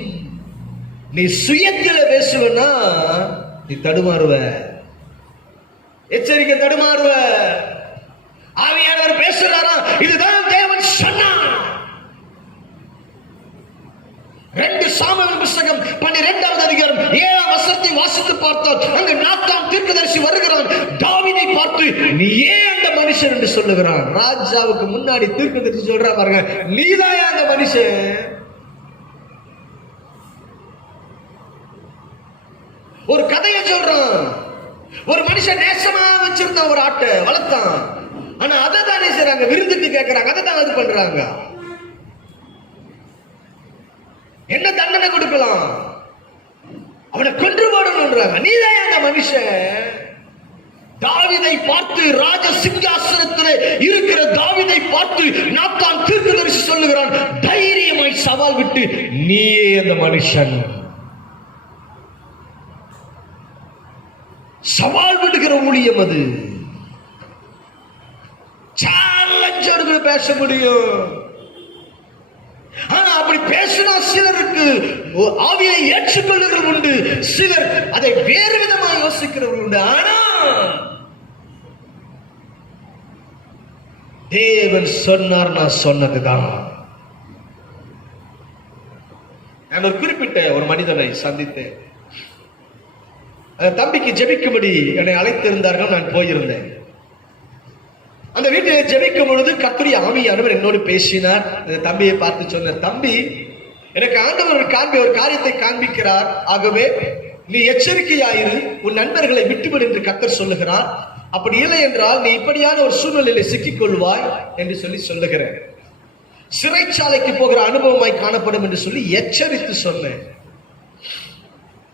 நீ சுயத்தில பேசுவனா நீ தடுமாறுவ. எச்சரிக்கை, தடுமாறுவ. ஆவியானவர் பேசுறாரா, இதுதான் தேவன் சொன்னார். 2 சாமுவேல் புத்தகம் 12வது அதிகாரம் 7வது வசனத்தை வாசித்து பார்த்தால் அங்கு நாத்தான் தீர்க்கதரிசி வருகிறான். தாவீதை பார்த்து, நீ ஏன் அந்த மனுஷன் என்று சொல்லுகிறான். ராஜாவுக்கு முன்னாடி தீர்க்கதரிசி சொல்றா பாருங்க, நீதான் அந்த மனுஷன். ஒரு கதையை சொல்றான். ஒரு மனுஷன் நேசமா வச்சிருந்த ஒரு ஆட்டை வளர்த்தான். ஆனா அதை தானே செய்றாங்க, விருந்துக்கு கேட்கறாங்க, அதை தான் இது பண்றாங்க. என்ன தண்டனை கொடுக்கலாம்? அவனை கொன்று போடணும்ன்றாங்க. நீதான் அந்த மனுஷன். தாவீதை பார்த்து, ராஜ சிங்காசனத்திலே இருக்கிற தாவீதை பார்த்து நாத்தான் தீர்க்கதரிசி சொல்லுகிறான், தைரியமாய் சவால் விட்டு, நீயே அந்த மனுஷன். சவால் விடுகிற ஊழியம் அது. சேலஞ்சோடு பேச முடியும். ஆனா அப்படி பேசினா சிலருக்கு ஆவியை ஏற்றுக்கொள்ளுகிறவர்கள் உண்டு, சிலர் அதை வேறு விதமாக யோசிக்கிறவர்கள் உண்டு. ஆனா தேவன் சொன்னார், நான் சொன்னதுதான். நான் ஒரு குறிப்பிட்ட ஒரு மனிதனை சந்தித்தேன். தம்பிக்கு ஜெபிக்கும்படி என்னை அழைத்திருந்தார்கள். நான் போயிருந்தேன். அந்த வீட்டில் ஜெபிக்கும் பொழுது கர்த்தருடைய ஆவியானவர் என்னோடு பேசினார். அந்த தம்பியை பார்த்து சொன்னார், தம்பி, எனக்கு ஆண்டவர் ஒரு காரியத்தை காண்பிக்கிறார். ஆகவே நீ எச்சரிக்கையாயிரு, உன் நண்பர்களை விட்டுவிடு என்று கர்த்தர் சொல்லுகிறார். அப்படி இல்லை என்றால் நீ இப்படியான ஒரு சூழ்நிலையில சிக்கிக் கொள்வாய் என்று சொல்லுகிறேன். சிறைச்சாலைக்கு போகிற அனுபவமாய் காணப்படும் என்று சொல்லி எச்சரித்து சொன்னேன்.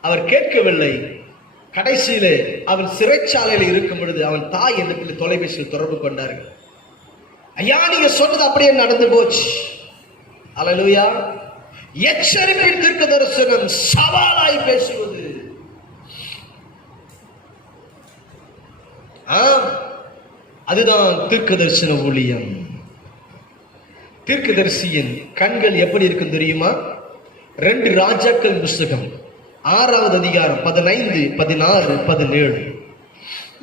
அவர் கேட்கவில்லை. கடைசியிலே அவன் சிறைச்சாலையில் இருக்கும் பொழுது அவன் தாய் இடத்தில் தொலைபேசியில் தொடர்பு கொண்டார்கள். ஐயா, நீங்க சொன்னது அப்படியே நடந்து போச்சு. அல்லேலூயா. எச்சரிப்பின் தீர்க்க தரிசனம் சவாலாய் பேசுவது. அதுதான் தீர்க்க தரிசன ஊழியம். தீர்க்கதரிசியின் கண்கள் எப்படி இருக்கும் தெரியுமா? 2 ராஜாக்கள் புஸ்தகம் 6வது அதிகாரம் 15, 16, 17.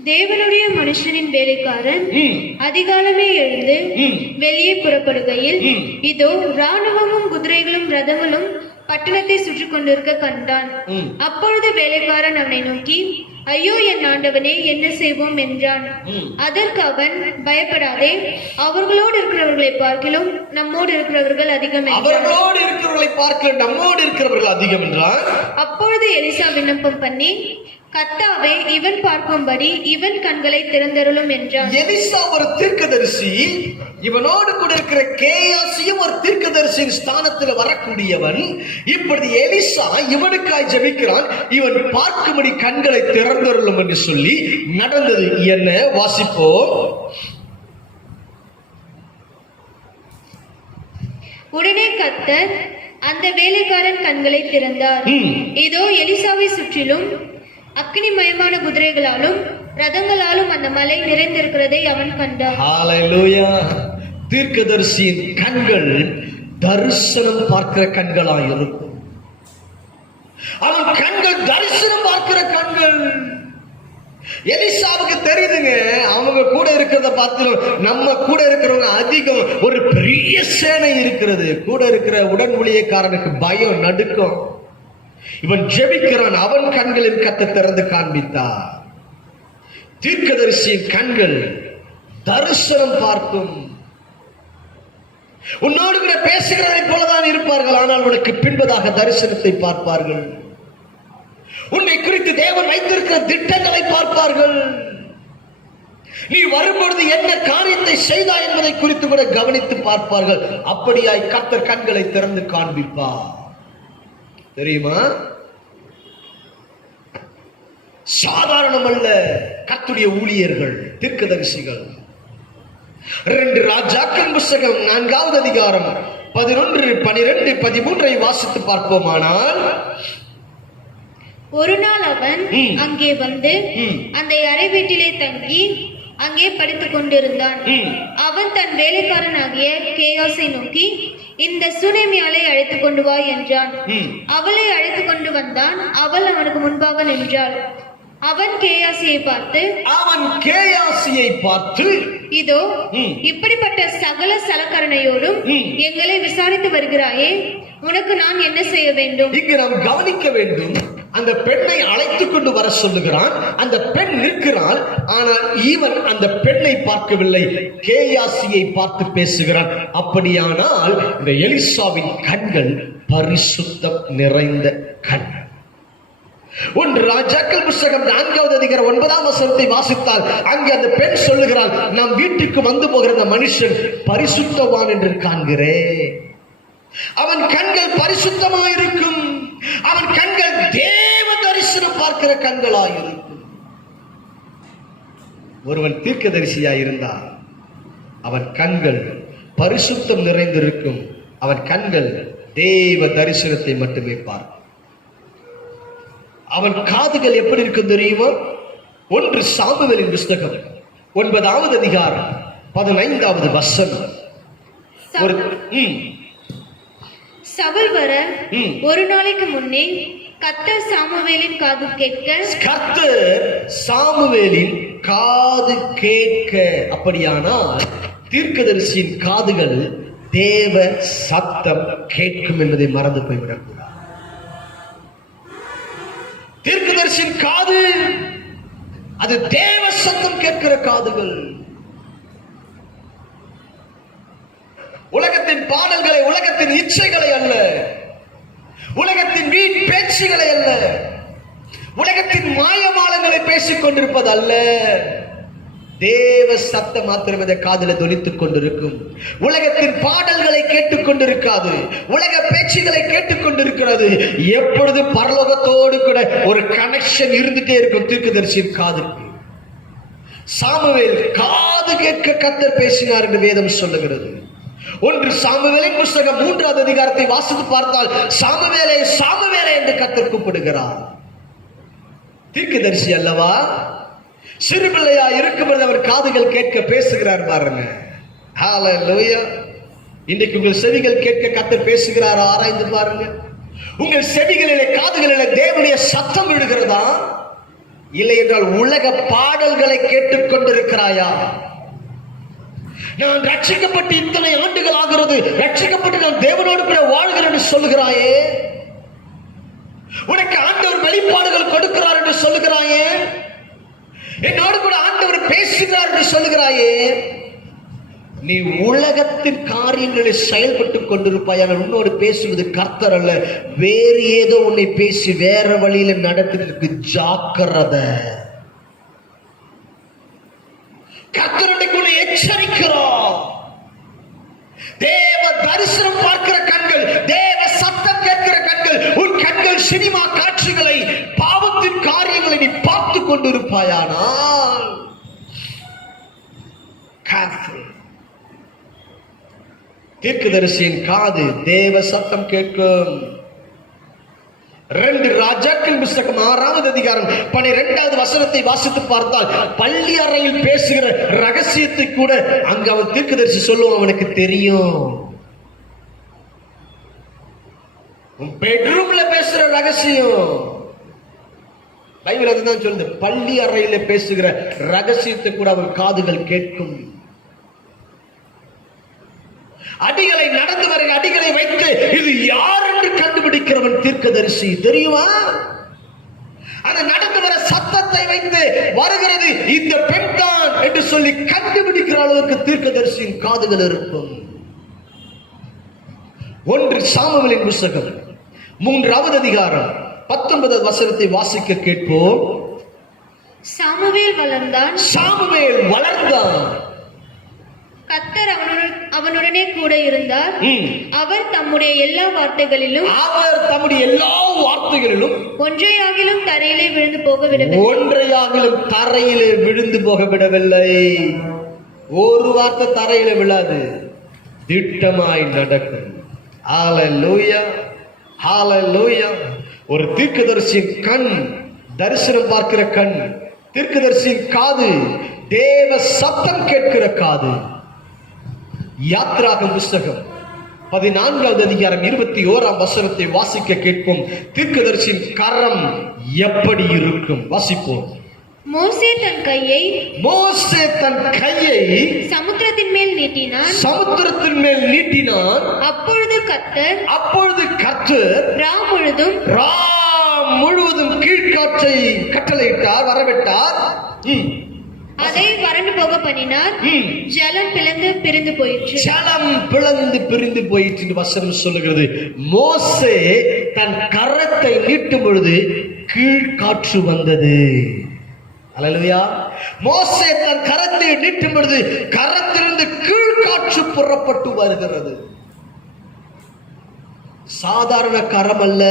தேவனுடைய மனுஷனின் வேலைக்காரன் அதிகாலமே எழுந்து வெளியே புறப்படுகையில் இதோ ராணுவமும் குதிரைகளும் ரதங்களும் பட்டணத்தை சுற்றி கொண்டிருக்க கண்டான். அப்பொழுது வேலைக்காரன் அவனை நோக்கி, ஐயோ என் ஆண்டவனே, என்ன செய்வோம் என்றான். அதற்கு அவன், பயப்படாதே, அவர்களோடு இருக்கிறவர்களை பார்க்கிலும் நம்மோடு இருக்கிறவர்கள் அதிகம் என்றான். அப்பொழுது எலிசா விண்ணப்பம் பண்ணி, கர்த்தாவே, இவன் பார்க்கும்படி இவன் கண்களை திறந்தருளும் என்றான். எலிசா ஒரு தீர்க்கதரிசி, இவனோடு கூட இருக்கிற கேயாசியும் ஒரு தீர்க்கதரிசியின் ஸ்தானத்தில் வரக்கூடியவன். இப்படி எலிசா இவனுக்காய் ஜெபிக்கிறான், இவன் பார்க்கும்படி கண்களை திறந்தருளும் என்று சொல்லி நடந்தது என்ன? வாசிப்போம். உடனே கர்த்தர் அந்த வேலைக்காரன் கண்களை திறந்தார். இதோ எலிசாவை சுற்றிலும் அக்னிமயமான குதிரைகளாலும் ரதங்களாலும் அந்த மலை நிறைந்திருக்கிறதை அவன் கண்டான். ஹல்லேலூயா. தீர்க்கதரிசியின் கண்கள் தரிசனம் பார்க்கிற கண்களாய் இருக்கும். அவன் கண்கள் தரிசனம் பார்க்கிற கண்கள். எலிசாவுக்கு தெரியுதுங்க, அவங்க கூட இருக்கிறத பார்த்து நம்ம கூட இருக்கிறவங்க அதிகம், ஒரு பெரிய சேனை இருக்கிறது. கூட இருக்கிற உடன் ஊழியக்காரனுக்கு பயம், நடுக்கம். இவன் ஜெபிக்கிறான், அவன் கண்களில் கர்த்தர் திறந்து காண்பித்தார். தீர்க்கதரிசியின் கண்கள் தரிசனம் பார்க்கும். உன்னோடு கூட பேசுகிறதை போலதான் இருப்பார்கள், ஆனால் உனக்கு பின்பதாக தரிசனத்தை பார்ப்பார்கள். உன்னை குறித்து தேவன் வைத்திருக்கிற திட்டங்களை பார்ப்பார்கள். நீ வரும்பொழுது என்ன காரியத்தை செய்தாய் என்பதை குறித்து கூட கவனித்து பார்ப்பார்கள். அப்படியாய் கர்த்தர் கண்களை திறந்து காண்பிப்பார். தெரியுமா? சாதாரணம் அல்ல கர்த்தருடைய ஊழியர்கள், தீர்க்கதரிசிகள். 2 ராஜாக்கள் புஸ்தகம் 4வது அதிகாரம் 11, 12, 13 வாசித்து பார்ப்போமானால், ஒரு நாள் அவன் அங்கே வந்து அந்த அறை வீட்டிலே தங்கி அங்கே படித்துக் கொண்டிருந்தான். அவன் தன் வேலைக்காரனாகிய கேயாசை நோக்கி, இந்த சுனேமியாளை அழைத்துக் கொண்டு வா என்றான். அவளை அழைத்துக் கொண்டு வந்தான். அவள் அவனுக்கு முன்பாக நின்றாள். அவன் கேயாசியை பார்த்து, இதோ இப்படிப்பட்ட சகல சலக்கரணையோடும் எங்களை விசாரித்து வருகிறாயே, உனக்கு நான் என்ன செய்ய வேண்டும்? இங்கு நாம் கவனிக்க வேண்டும். அந்த பெண்ணை அழைத்துக் கொண்டு வர சொல்லுகிறான். அந்த பெண் நிற்கிறாள். ஆனால் இவன் அந்த பெண்ணை பார்க்கவில்லை, கேயாசியை பார்த்து பேசுகிறான். அப்படியானால் இந்த எலிசாவின் கண்கள் பரிசுத்தம் நிறைந்த கண். 1 ராஜாக்கள் புஸ்தகம் 4வது அதிகாரம் 9ஆம் வசனத்தை வாசித்தால் அங்கே அந்த பெண் சொல்லுகிறாள், நாம் வீட்டுக்கு வந்து போகிற அந்த மனுஷன் பரிசுத்தவான் என்று காண்கிறேன். அவன் கண்கள் பரிசுத்தமாயிருக்கும். அவன் கண்கள் தேவ தரிசனம் பார்க்கிற கண்களாயிருக்கும். ஒருவன் தீர்க்கதரிசியாயிருந்தால் அவன் கண்கள் பரிசுத்தம் நிறைந்திருக்கும். அவன் கண்கள் தேவ தரிசனத்தை மட்டுமே பார்க்கும். அவன் காதுகள் எப்படி இருக்கும் தெரியுமா? 1 சாமுவேலின் புஸ்தகம் 9வது அதிகாரம் 15வது வசனம். சவுல் வர ம். ஒரு நாளைக்கு முன்னே கர்த்தர் சாமுவேலின் காது கேட்க கர்த்தர் சாமுவேலின் காது கேட்க. அப்படியானால் தீர்க்கதரிசியின் காதுகள் தேவ சத்தம் கேட்கும் என்பதை மறந்து போய்விடக்கூடாது. தீர்க்கதரிசியின் காது அது தேவ சத்தம் கேட்கிற காதுகள். உலகத்தின் பாடல்களை, உலகத்தின் இச்சைகளை அல்ல, உலகத்தின் வீண் பேச்சுகளை அல்ல, உலகத்தின் மாயமாலங்களை பேசிக் கொண்டிருப்பது அல்ல. தேவ சத்தம் மாத்திரம் இந்த காதுல தொனித்துக் கொண்டிருக்கும். உலகத்தின் பாடல்களை கேட்டுக் கொண்டிருக்காது, உலக பேச்சுகளை கேட்டுக் கொண்டிருக்கிறது. எப்பொழுது பரலோகத்தோடு கூட ஒரு கனெக்ஷன் இருந்துட்டே இருக்கும் தீர்க்கதரிசியின் காதுக்கு. சாமுவேல் காது கேட்க கர்த்தர் பேசினார் என்று வேதம் சொல்லுகிறது. 1 சாமுவேலின் புஸ்தகம் 3வது அதிகாரத்தை வாசித்து பார்த்தால் சாமுவேலே சாமுவேலே என்று கர்த்தர் கூப்பிடுகிறார். தீர்க்கதரிசி அல்லவா? சிறு பிள்ளையா இருக்கும்போது அவர் காதுகள் கேட்க பேசுகிறார் பாருங்க. ஹalleluya. இன்றைக்கு உங்கள் செவிகள் கேட்க கர்த்தர் பேசுகிறாரா? ஆராய்ந்து பாருங்க. உங்கள் செவிகளிலே, காதுகளிலே தேவனுடைய சத்தம் விழுகிறதா? இல்லை என்றால் உலக பாடல்களை கேட்டுக் கொண்டிருக்கிறாயா? நான் ரட்சிக்கப்பட்டு இத்தனை ஆண்டுகள் ஆகிறது, ரட்சிக்கப்பட்டு நான் தேவனோடு கூட வாழ்கிறேன் என்று சொல்லுகிறாயே. உனக்கு ஆண்டவர் வெளிப்பாடுகள் கொடுக்கிறார் என்று சொல்லுகிறாயே. என்னோடு கூட ஆண்டவர் பேசுகிறார் என்று சொல்லுகிறாயே. நீ உலகத்தின் காரியங்களில் செயல்பட்டுக் கொண்டிருப்பாய். உன்னோடு பேசுவது கர்த்தர் அல்ல, வேறு ஏதோ உன்னை பேசி வேற வழியில நடத்திற்கு ஜாக்கிரதை. கர்த்தருடைய எச்சரிக்கிறோம். தேவ தரிசனம் பார்க்கிற கண்கள், தேவ சத்தம் கேட்கிற கண்கள். உன் கண்கள் சினிமா காட்சிகளை, பாவத்தின் காரியங்களை நீ பார்த்து கொண்டிருப்பாயானால் தீர்க்கதரிசியின் காது தேவ சத்தம் கேட்கும். 2 ராஜாக்கள் புஸ்தகம் 6வது அதிகாரம் 12வது வசனத்தை வாசித்து பார்த்தால் பள்ளி அறையில் பேசுகிற ரகசியத்தை கூட அங்க அவன் தீர்க்கதரிசி சொல்லுவான், அவனுக்கு தெரியும். பெட்ரூம்ல பேசுற ரகசியம் பைபிள் அதுதான் சொல்லுது. பள்ளி அறையில பேசுகிற ரகசியத்தை கூட அவன் காதுகள் கேட்கும். அடிகளை நடந்து வருகிற அடிகளை வைத்து இது யார் என்று கண்டுபிடிக்கிறவன் தீர்க்கதரிசி. தெரியுமா? அந்த நடந்து வர சத்தத்தை வைத்து வருகிறது இந்த பெண் தான் என்று சொல்லி கண்டுபிடிக்கிற அளவுக்கு தீர்க்கதரிசியின் காதுகள் இருக்கும். 1 சாமுவேலின் புஸ்தகம் 3வது அதிகாரம் 19வது வசனத்தை வாசிக்க கேட்போம். சாமுவேல் வளர்ந்தான். சாமுவேல் வளர்ந்தான். கர்த்தர் அவனுடனே கூட இருந்தார். அவர் தம்முடைய எல்லா வார்த்தைகளிலும் ஒன்றையாகிலும் தரையிலே விழுந்து போக விடவில்லை. ஒரு வார்த்தை தரையில விழாது, திட்டமாய் நடக்கும். ஹalleluya, ஹalleluya. ஒரு தீர்க்கதரிசியின் கண் தரிசனம் பார்க்கிற கண், தீர்க்கதரிசியின் காது தேவ சத்தம் கேட்கிற காது. யாத்ராகம புஸ்தகம் 14வது அதிகாரம் 21ஆம் வசனத்தை வாசிக்க கேட்போம். தீர்க்கதரிசியின் கரம் எப்படி இருக்கும்? வாசிப்போம். மோசே தன் கையை சமுத்திரத்தின் மேல் நீட்டினான். அப்பொழுது கர்த்தர் ராம் முழுவதும் கீழ்காற்றை கட்டளையிட்டார், வரவிட்டார். அதை வறண்டு போக பண்ணினார். ஜலம் பிளந்து பிரிந்து போயிற்று. வசனம் சொல்லுகிறது. மோசே தன் கரத்தை நீட்டும் பொழுது கீழ்காற்று வந்தது. அல்லேலூயா. மோசே தன் கரத்தை நீட்டும் பொழுது கரத்திலிருந்து கீழ்காற்று புறப்பட்டு வருகிறது. சாதாரண கரம் அல்ல,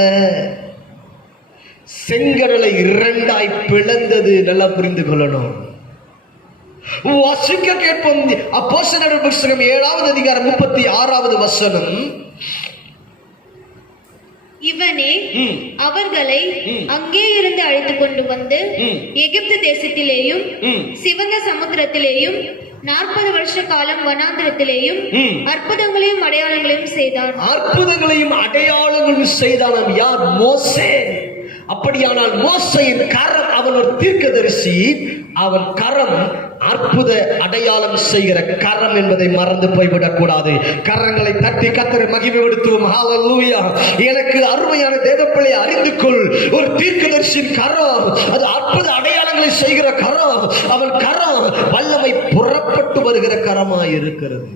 செங்கடலை 2ஆய் பிளந்தது. நல்லா புரிந்து கொள்ளணும். வாசிக்க கேட்போம். அப்போஸ்தலர் புஸ்தகம் 7வது அதிகாரம் 36வது வசனம். இவனே அவர்களை அங்கே இருந்து அழைத்துக் கொண்டு வந்து எகிப்து தேசத்திலேயும் சிவந்த சமுத்திரத்திலேயும் 40 வருஷ காலம் வனாந்திரத்திலேயும் அற்புதங்களையும் அடையாளங்களையும் செய்தான். அற்புதங்களையும் அடையாளங்களும் செய்தான். யார்? மோசே. அப்படியானால் மோசையின் கரம், அவன் ஒரு தீர்க்கதரிசி, அவன் கரம் அற்புத அடையாளம் செய்கிற கரம் என்பதை மறந்து போய்விடக் கூடாது. கரங்களை தட்டி கர்த்தரை மகிமைப்படுத்துவோம். ஹல்லேலூயா. எனக்கு அருமையான தேவப்பிள்ளை, அறிந்து கொள், ஒரு தீர்க்கதரிசியின் கரம் அது அற்புத அடையாளங்களை செய்கிற கரம். அவன் கரம் வல்லமை புறப்பட்டு வருகிற கரமாய் இருக்கிறது.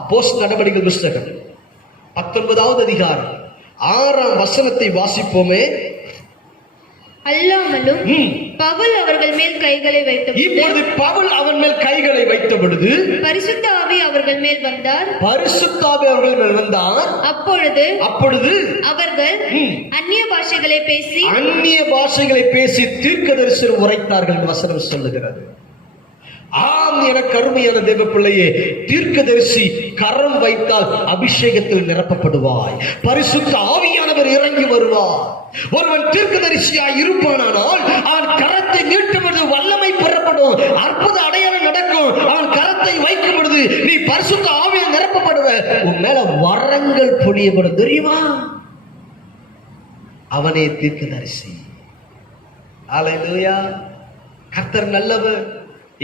அப்போஸ்தலர் நடவடிக்கைகள் புத்தகம் 19வது அதிகாரம் 6ஆம் வசனத்தை வாசிப்போமே. அல்லாமலும் பவுல் அவர்கள் மேல் கைகளை வைத்தபொழுது, இப்பொழுது பவுல் அவன் மேல் கைகளை வைத்த பொழுது பரிசுத்த ஆவி அவர்கள் மேல் வந்தார். பரிசுத்த ஆவி அவர்கள் மேல் வந்தார். அப்பொழுது அவர்கள் அந்நிய பாஷைகளை பேசி தீர்க்கதரிசனம் உரைத்தார்கள். வசனம் சொல்லுகிறது. ஆம், எனக்கு அருமையான தேவ பிள்ளையே, தீர்க்கதரிசி கரம் வைத்தால் அபிஷேகத்தில் நிரப்பப்படுவாய். பரிசுத்த ஆவியானவர் இறங்கி வருவார். ஒருவன் தீர்க்கதரிசியாய் இருப்பானால் அவன் கரத்தை நீட்டும் பொழுது வல்லமை புறப்படும், அற்புத அடையாளம் நடக்கும். அவன் கரத்தை வைக்கும் பொழுது நீ பரிசுத்த ஆவியால் நிரப்பப்படுவ, உன் மேல வரங்கள் பொழியப்படும். தெரியுமா? அவனே தீர்க்கதரிசி. அல்லேலூயா. கர்த்தர் நல்லவர்.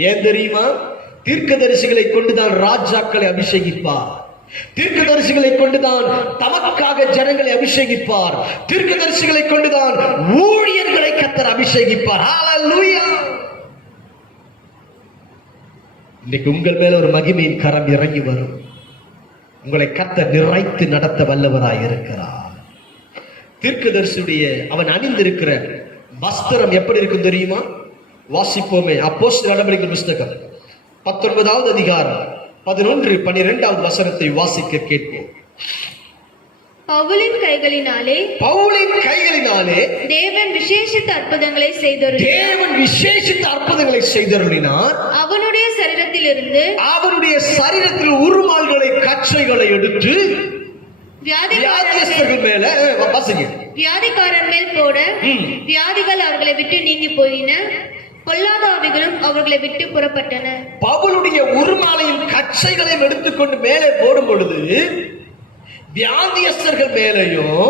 ஏன் தெரியுமா? தீர்க்கதரிசிகளை கொண்டுதான் ராஜாக்களை அபிஷேகிப்பார். தீர்க்கதரிசிகளை கொண்டுதான் தமக்காக ஜனங்களை அபிஷேகிப்பார். தீர்க்கதரிசிகளை கொண்டுதான் ஊழியர்களை கர்த்தர் அபிஷேகிப்பார். ஹல்லேலூயா. இன்னைக்கு உங்கள் மேல ஒரு மகிமையின் கரம் இறங்கி வரும். உங்களை கர்த்தர் நிறைத்து நடத்த வல்லவராய் இருக்கிறார். தீர்க்கதரிசியுடைய அவன் அணிந்திருக்கிற வஸ்திரம் எப்படி இருக்கும் தெரியுமா? வாசிப்போமே. அப்போஸ்தலர் நடவடிக்கைகள் புத்தகம் 19வது அதிகாரம் 11, 12வது வசனத்தை வாசிக்க கேட்போம். பவுலின் கைகளினாலே தேவன் விசேஷித்த அற்புதங்களை செய்தருளினார். அவனுடைய சரீரத்தில் உருமால்களை, கச்சைகளை எடுத்து வியாதியஸ்தர்கள் மேல வியாதிக்காரர் மேல் போட வியாதிகள் அவர்களை விட்டு நீங்கி போயின. பொல்லாத ஆவிகளும் அவர்களை விட்டு புறப்பட்டன. பவுலுடைய உருமாலையும் கச்சைகளையும் எடுத்துக்கொண்டு மேலே போடும் பொழுது வியாதியஸ்தர்கள் மேலையும்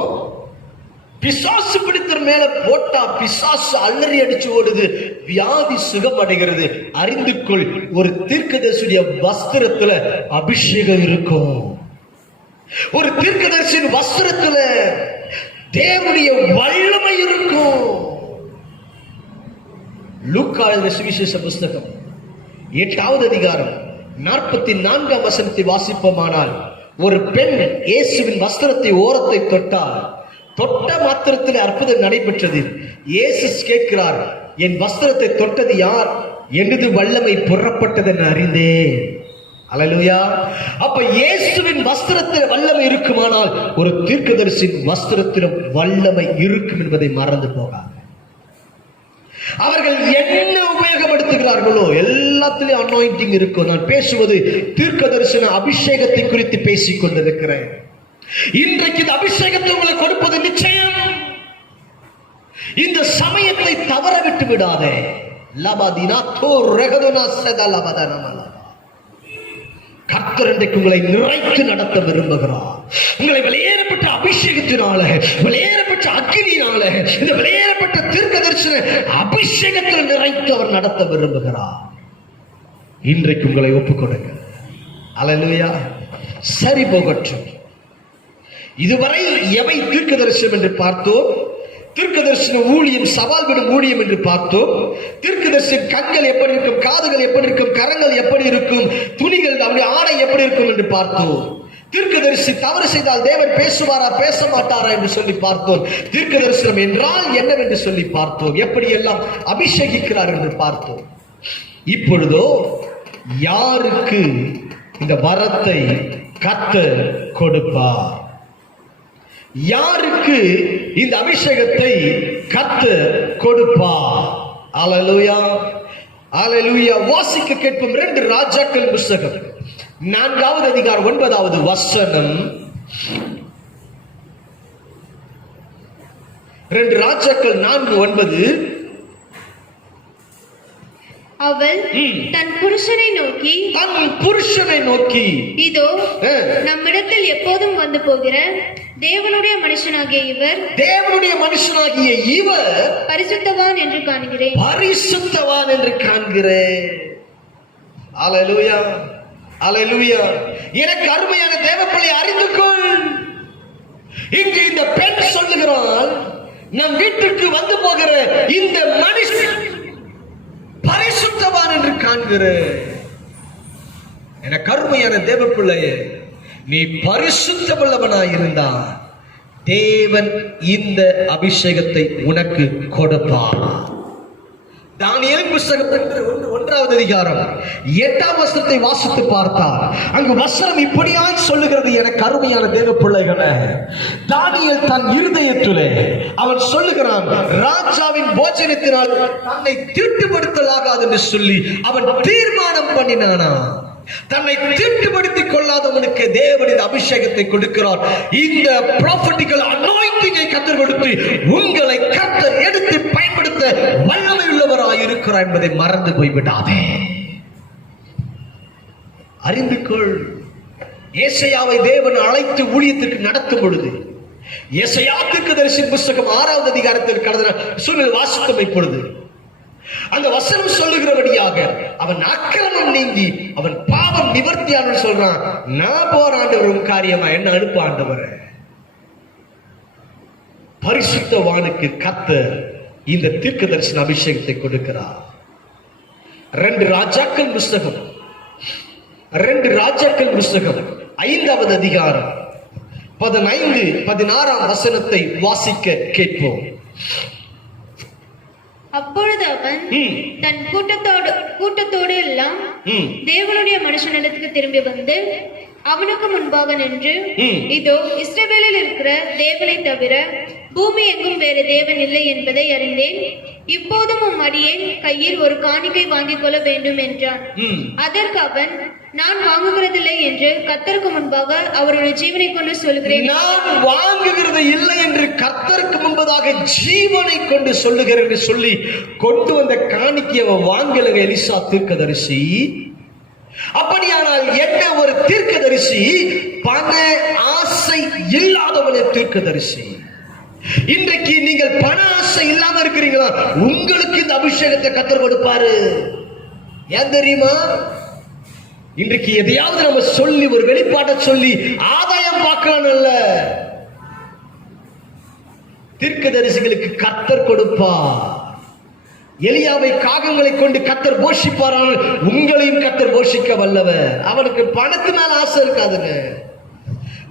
பிசாசு பிடித்தர் மேல போட்டா பிசாசு அலறி அடிச்சு ஓடுது, வியாதி சுகம் அடைகிறது. அறிந்து கொள், ஒரு தீர்க்கதரிசியுடைய வஸ்திரத்துல அபிஷேகம் இருக்கும். ஒரு தீர்க்கதரிசியின் வஸ்திரத்துல தேவனுடைய வல்லமை இருக்கும். லூக்கா எழுதின சுவிசேஷ புத்தகம் 8வது அதிகாரம் 44ஆம் வசனத்தை வாசிப்போமானால், ஒரு பெண் இயேசுவின் வஸ்திரத்தை ஓரத்தை தொட்டால், தொட்ட மாத்திரத்தில் அற்புதம் நடைபெற்றது. இயேசு கேட்கிறார், என் வஸ்திரத்தை தொட்டது யார்? எனது வல்லமை புறப்பட்டது என்று அறிந்தேன். அல்லேலூயா. அப்ப இயேசுவின் வஸ்திரத்தில் வல்லமை இருக்குமானால் ஒரு தீர்க்கதரிசியின் வஸ்திரத்திலும் வல்லமை இருக்கும் என்பதை மறந்து போகாது. அவர்கள் என்ன உபயோகப்படுத்துகிறார்களோ எல்லாத்திலும் அனாயிண்டிங் இருக்கும். நான் பேசுவது தீர்க்கதரிசன அபிஷேகத்தை குறித்து பேசிக் கொண்டிருக்கிறேன். இன்றைக்கு இந்த அபிஷேகத்தை உங்களுக்கு கொடுப்பது நிச்சயம். இந்த சமயத்தை தவற விட்டு விடாதே. கர்த்தர் இன்றைக்கு உங்களை நிறைத்து நடத்த விரும்புகிறார். உங்களை வெளியேறப்பட்ட அபிஷேகத்தினால, வெளியேறப்பட்ட அக்கினியினால, இந்த வெளியேறப்பட்ட தீர்க்கதரிசன அபிஷேகத்தில் நிறைத்து அவர் நடத்த விரும்புகிறார். இன்றைக்கு உங்களை ஒப்புக்கொடுங்க. அல்லேலூயா. சரி, போகட்டும். இதுவரை எவை தீர்க்கதரிசனம் என்று பார்த்தோம். தீர்க்கதரிசன ஊழியம் சவால் விடும் ஊழியம் என்று பார்த்தோம். தீர்க்கதரிசன கண்கள் எப்படி இருக்கும், காதுகள் எப்படி இருக்கும், கரங்கள் எப்படி இருக்கும், துணிகள், அவருடைய ஆடை எப்படி இருக்கும் என்று பார்த்தோம். தீர்க்கதரிசி தவறு செய்தால் தேவன் பேசுவாரா பேச மாட்டாரா என்று சொல்லி பார்த்தோம். தீர்க்கதரிசனம் என்றால் என்னவென்று சொல்லி பார்த்தோம். எப்படி எல்லாம் அபிஷேகிக்கிறார் என்று பார்த்தோம். இப்பொழுதோ யாருக்கு இந்த வரத்தை கர்த்தர் கொடுப்பார்? யாருக்கு இந்த அபிஷேகத்தை கர்த்தர் கொடுப்பார்? அல்லேலூயா, அல்லேலூயா. வாசிக்க கேட்போம் 2 ராஜாக்கள் புத்தகம் 4வது அதிகாரம் 9வது வசனம். 2 ராஜாக்கள் 4:9. அவள் தன் புருஷனை நோக்கி இதோ நம்மிடத்தில் எப்போதும் வந்து போகிற தேவனுடைய மனுஷனாகிய இவர் பரிசுத்தவான் என்று காண்கிறேன். அல்லேலூயா, அல்லேலூயா. எனக்கு அருமையான தேவப்பிள்ளை, அறிந்து கொள். இங்கு இந்த பெண் சொல்லுகிறாள், நம் வீட்டுக்கு வந்து போகிற இந்த மனுஷன் பரிசுத்தவான் என்று காண்கிறேன். எனக்கு அருமையான தேவப்பிள்ளையே, நீ பரிசுத்தமுள்ளவனாயிருந்தா தேவன் இந்த அபிஷேகத்தை உனக்கு கொடுப்பார். தானியேல் புத்தகம் 1ஆம் அதிகாரம் 8ஆம் வசனத்தை வாசித்து பார்த்தார். அங்கு வசனம் இப்படியாய் சொல்லுகிறது. எனக்கு அருமையான தேவ பிள்ளைகளே, தானியேல் தன் இருதயத்திலே அவன் சொல்லுகிறான், ராஜாவின் போஜனத்தினால் தன்னை தீட்டுப்படுத்தலாகாது என்று சொல்லி அவன் தீர்மானம் பண்ணினானா. தன்னை தீட்டுப்படுத்திக் கொள்ளாதவனுக்கு தேவன் இந்த அபிஷேகத்தை கொடுக்கிறார். இந்த ப்ராபர்ட்டிகள் அனாயிண்டிங்கை கர்த்தர் கொடுத்து உங்களை கர்த்தர் எடுத்து பயன்படுத்த வல்லமை உள்ளவராய் இருக்கிறார் என்பதை மறந்து போய்விடாதே. அறிந்து கொள். ஏசாயாவை தேவன் அழைத்து ஊழியத்திற்கு நடத்தும் பொழுது, ஏசாயா தீர்க்கதரிசியின் புத்தகம் 6ஆவது அதிகாரத்தில் கடந்த சூழல் வாசித்தமை பொழுது அந்த வசனம் சொல்லுகிறபடியாக அவன் அக்கிரமம் நீங்கி அவன் பாவம் நிவர்த்தியான சொல்றான். நான் போற ஆண்டவர் காரியமா என்ன அனுப்ப ஆண்டவர். பரிசுத்தவானுக்கு கர்த்தர் இந்த தீர்க்க தரிசன அபிஷேகத்தை கொடுக்கிறார். 2 ராஜாக்கள் புத்தகம் 5ஆவது அதிகாரம் 15, 16ஆம் வசனத்தை வாசிக்க கேட்போம். அப்பொழுது அவன் தன் கூட்டத்தோடு எல்லாம் தேவனுடைய மனுஷனிடத்துக்கு திரும்பி வந்து அவனுக்கு முன்பாக நின்று, இதோ இஸ்ரவேலில் இருக்கிற தேவனை தவிர பூமி எங்கும் வேறு தேவன் இல்லை என்பதை அறிந்தேன். இப்போதும் உம் அடியேன் கையில் ஒரு காணிக்கை வாங்கிக் கொள்ள வேண்டும் என்றான். அதற்கு அவன், நான் வாங்குகிறதில்லை என்று கர்த்தருக்கு முன்பாக அவருடைய ஜீவனை கொண்டு சொல்லுகிறேன். நான் வாங்குகிறது இல்லை என்று கர்த்தருக்கு முன்பதாக ஜீவனை கொண்டு சொல்லுகிறேன் என்று சொல்லி கொண்டு வந்த காணிக்கை அவன் வாங்கலங்க. எலிசா தீர்க்கதரிசி. அப்படியானால் என்ன ஒரு தீர்க்கதரிசி? பண ஆசை இல்லாதவனே தீர்க்கதரிசி. இன்றைக்கு நீங்கள் பண ஆசை இல்லாம இருக்கிறீங்களா? உங்களுக்கு இந்த அபிஷேகத்தை கர்த்தர் கொடுப்பாரு. ஏன் தெரியுமா? இன்றைக்கு எதையாவது நம்ம சொல்லி ஒரு வெளிப்பாட்டை சொல்லி ஆதாயம் பார்க்கலாம் அல்ல. தீர்க்கதரிசிகளுக்கு கர்த்தர் கொடுப்பார். எலியாவை காகங்களை கொண்டு கர்த்தர் போஷிப்பாரால் உங்களையும் கர்த்தர் போஷிக்க வல்லவர். அவனுக்கு பணத்து மேல ஆசை இருக்காதுங்க.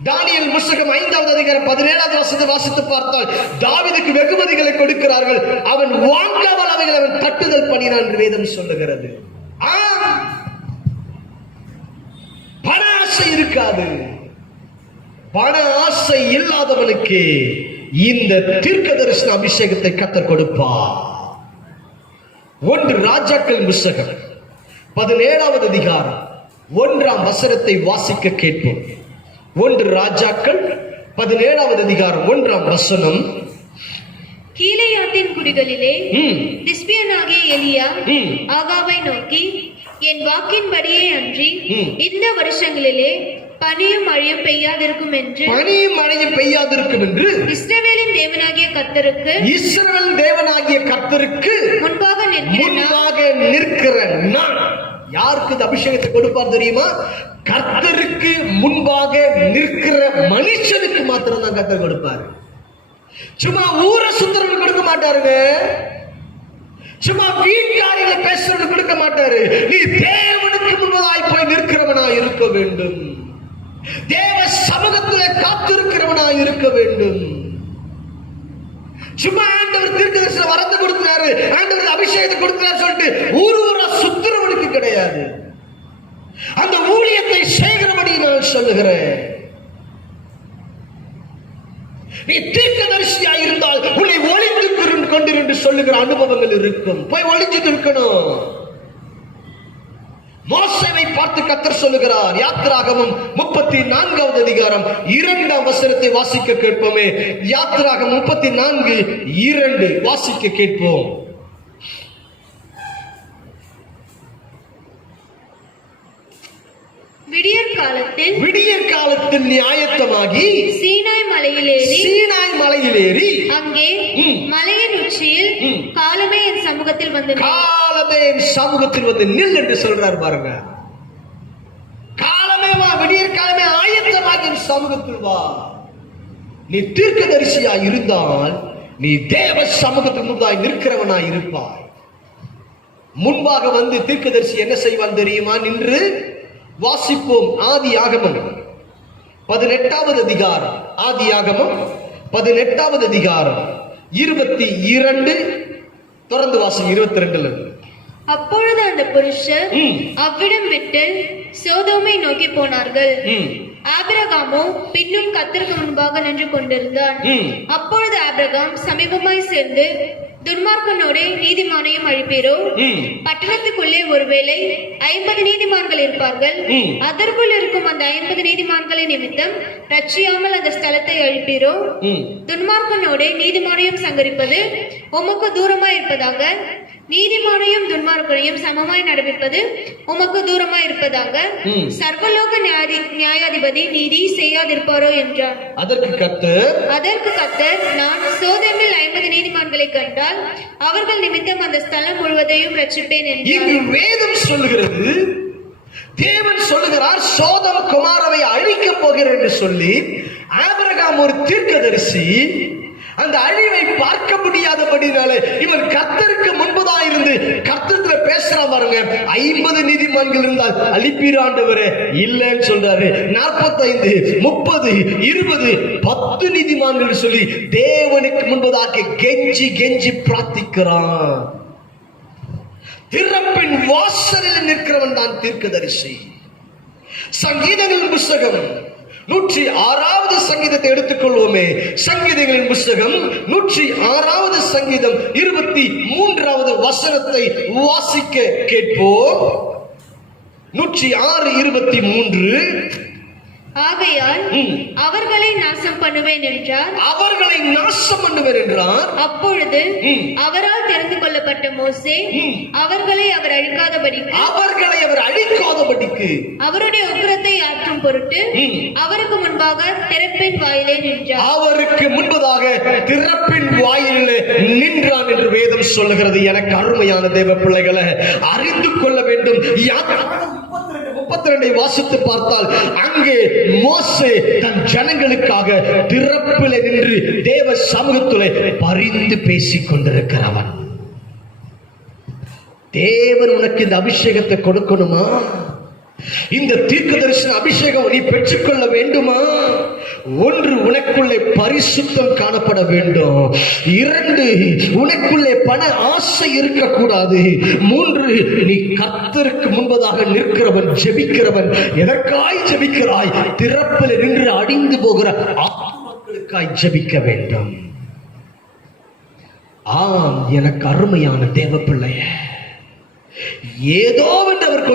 தானியேல் புத்தகம் 5ஆவது அதிகாரம் 17ஆவது வசனத்தை வாசித்து பார்த்தால் தாவீதுக்கு வெகுமதிகளை கொடுக்கிறார்கள். அவன் வாங்காமல் அவைகளை அவன் தட்டுதல் பண்ணினான் என்று வேதம் சொல்லுகிறது. பண ஆசை இருக்காது. பண ஆசை இல்லாதவனுக்கு இந்த தீர்க்க தரிசன அபிஷேகத்தை கர்த்தர் கொடுப்பார். 1 ராஜாக்கள் புத்தகம் 17ஆவது அதிகாரம் 1ஆம் வசனத்தை வாசிக்க கேட்போம். 1 ராஜாக்கள் 17ஆவது அதிகாரம் 1ஆம் வசனம். கீலேயாத்தின் குடிகளிலே திஸ்பியனாகிய எலியா ஆகாவை நோக்கி, என் வாக்கின்படியே அன்றி இந்த வருஷங்களிலே பனியும் மழையும் பெய்யாதிருக்கும் என்று இஸ்ரவேலின் தேவனாகிய கர்த்தருக்கு முன்பாக நிற்கிற நான். யாருக்கு இந்த அபிஷேகத்தை கொடுப்பார் தெரியுமா? கர்த்தருக்கு முன்பாக நிற்கிற மனுஷனுக்கு மாத்திரம் தான் கர்த்தர் கொடுப்பாரு. சும்மா ஊர சுந்தரனுக்கு கொடுக்க மாட்டாருங்க. சும்மா வீண்காரியங்களை பேசுறவனுக்கு கொடுக்க மாட்டாரு. நீ தேவனுக்கு முன்பதாய் போய் நிற்கிறவனாய் இருக்க வேண்டும். தேவ சமூகத்திலே காத்திருக்கிறவனாய் இருக்க வேண்டும். சும்மா ஆண்டவர் தீர்க்கதரிசன வரத்தை கொடுக்கிறாரு, ஆண்டவர் அபிஷேகத்தை கொடுக்கிறாரு சொல்லிட்டு ஊரூரா சுத்துறவனுக்கு கிடையாது. அந்த ஊழியத்தை செய்கிறபடி நான் சொல்லுகிறேன். நீ தீர்க்கதரிசியாய் இருந்தால் உன்னை ஒளிந்து கொண்டிருந்து சொல்லுகிற அனுபவங்கள் இருக்கும். போய் ஒளிஞ்சிட்டு இருக்கணும். மோசேவை பார்த்து கர்த்தர் சொல்லுகிறார். யாத்திராகமம் 34ஆவது அதிகாரம் 2ஆம் வசனத்தை வாசிக்க கேட்போமே. யாத்திராகமம் 34:2 வாசிக்க கேட்போம். விடியற் காலத்தில் நியாயத்தமாகி சீனாய் மலையிலேறி அங்கே மலையின் உச்சியில் காலமே என் சமூகத்தில் வந்து நில் என்று சொல்றார் பாருங்க. காலமே வா, விடியற் காலமே ஆயத்தமாகி என் சமூகத்தில் வா. நீ தீர்க்கதரிசியா இருந்தால் நீ தேவ சமூகத்துக்கு முன்பாய் நிற்கிறவனாய் இருப்பாய். முன்பாக வந்து தீர்க்கதரிசி என்ன செய்வான் தெரியுமா? நின்று வாசிப்போம். ஆதியாகமம் 18வது அதிகாரம். ஆதியாகமம் 18வது அதிகாரம் 22 தொடர்ந்து வாசி 22. அப்பொழுது அந்த புருஷர் அவ்விடம் விட்டு சோதோமை நோக்கி போனார்கள். ஆபிரகாமோ பின்னும் கர்த்தருக்கு முன்பாக நின்று கொண்டிருந்தான். அப்பொழுது ஆபிரகாம் சமீபமாய் சேர்ந்து, துன்மார்க்கனோட நீதிமானையும் அழிப்பீரோ? பட்டணத்துக்குள்ளே ஒருவேளை 50 நீதிமான்கள் இருப்பார்கள். அதற்குள் இருக்கும் அந்த 50 நீதிமான்களின் நிமித்தம் ரட்சியாமல் அந்த ஸ்தலத்தை அழிப்பீரோ? துன்மார்க்கனோட நீதிமானையும் சங்கரிப்பது உமக்கு தூரமாய் இருப்பதாக, நீதிமானையும் துன்மார்க்கனையும் சமமாய் நடப்பிப்பது உமக்கு தூரமாய் இருப்பதாக சர்வலோக நியாயாதிபதி நீதி செய்யாதிருப்பாரோ என்றார். அதற்கு கர்த்தர், நான் சோதோமில் 50 நீதிமான்களை கண்டால் அவர்கள் நிமித்தம் அந்த ஸ்தலம் முழுவதையும் ரட்சிப்பேன் என்றார். வேதம் சொல்லுகிறது, தேவன் சொல்லுகிறார் சோதோம் குமாராவை அழிக்க போகிறார் என்று சொல்லி. ஆபிரகாம் ஒரு தீர்க்கதரிசி. அந்த அழிவை பார்க்க முடியாதபடினாலே இவன் கர்த்தருக்கு முன்பதாக இருந்து கர்த்தத்துல பேசுறான் பாருங்க. 50 நீதிமான்கள் இருந்தால் அழிப்பீராண்டவரே இல்லைன்னு சொல்றாரு. 45, 30, 20, 10 நீதிமான்கள் சொல்லி தேவனுக்கு முன்பதாக கெஞ்சி பிரார்த்திக்கிறான். திறப்பின் வாசலில் நிற்கிறவன் தான் தீர்க்கதரிசி. சங்கீதங்களின் புஸ்தகம் 106வது சங்கீதத்தை எடுத்துக்கொள்வோமே. சங்கீதங்களின் புஸ்தகம் 106வது சங்கீதம் 23வது வசனத்தை வாசிக்க கேட்போம். 106:23. ஆகையால் அவர்களை நாசம் பண்ணுவேன் என்றார். அப்பொழுது அவரால் தெரிந்து கொள்ளப்பட்ட மோசே அவர்களை அவர் அழிக்காதபடிக்கு அவருடைய உக்கிரத்தை ஆற்றும் பொருட்டு அவருக்கு முன்பாக திறப்பின் வாயிலே நின்றார். அவருக்கு முன்பதாக திறப்பின் வாயிலே நின்றான் என்று வேதம் சொல்லுகிறது. எனக்கு அருமையான தேவ பிள்ளைகளை அறிந்து கொள்ள வேண்டும். 32 வாசித்து பார்த்தால் அங்கே மோசே தன் ஜனங்களுக்காக திறப்பிலே நின்று தேவ சமூகத்திலே பரிந்து பேசிக் கொண்டிருக்கிறவன். தேவன் உனக்கு இந்த அபிஷேகத்தை கொடுக்கணுமா? இந்த தீர்க்கதரிசன அபிஷேகம் நீ பெற்றுக்கொள்ள வேண்டுமா? 1, உனக்குள்ளே பரிசுத்தம் காணப்பட வேண்டும். 2, உனக்குள்ளே பண ஆசை இருக்கக்கூடாது. 3, நீ கர்த்தருக்கு முன்பதாக நிற்கிறவன், ஜெபிக்கிறவன். எதற்காய் ஜெபிக்கிறாய்? திறப்பில் நின்று அடிந்து போகிற ஆத்மாக்களுக்காய் ஜெபிக்க வேண்டும். ஆம், எனக்கு அருமையான தேவ பிள்ளைய, ஏதோ என்று அவர்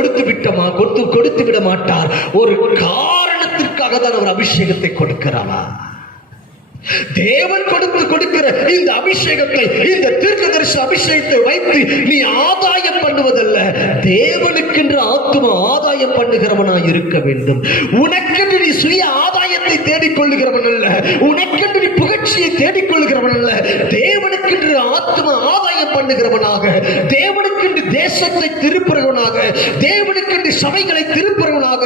கொடுத்து விட மாட்டார். ஒரு காரணத்திற்காக தான் அவர் அபிஷேகத்தை கொடுக்கிறாரா? தேவன் கொடுக்கிற இந்த அபிஷேகத்தை, இந்த தீர்க்கதரிசி அபிஷேகத்தை வைத்து நீ ஆதாயம் பண்ணுவதல்ல, தேவனுக்கென்று ஆத்துமா ஆதாயம் பண்ணுகிறவனாய் இருக்க வேண்டும். உனக்கென்று நீ சுய ஆதாயத்தை தேடிக்கொள்ளுகிறவன் அல்ல, உனக்கென்று நீ புகழ்ச்சியை தேடிக்கொள்ளுகிறவன் அல்ல, தேவனுக்கென்று ஆத்துமா ஆதாயம் பண்ணுகிறவனாக, தேவனுக்கென்று தேசத்தை திருப்புறவனாக, தேவனுக்கென்று சபைகளை திருப்புறவனாக,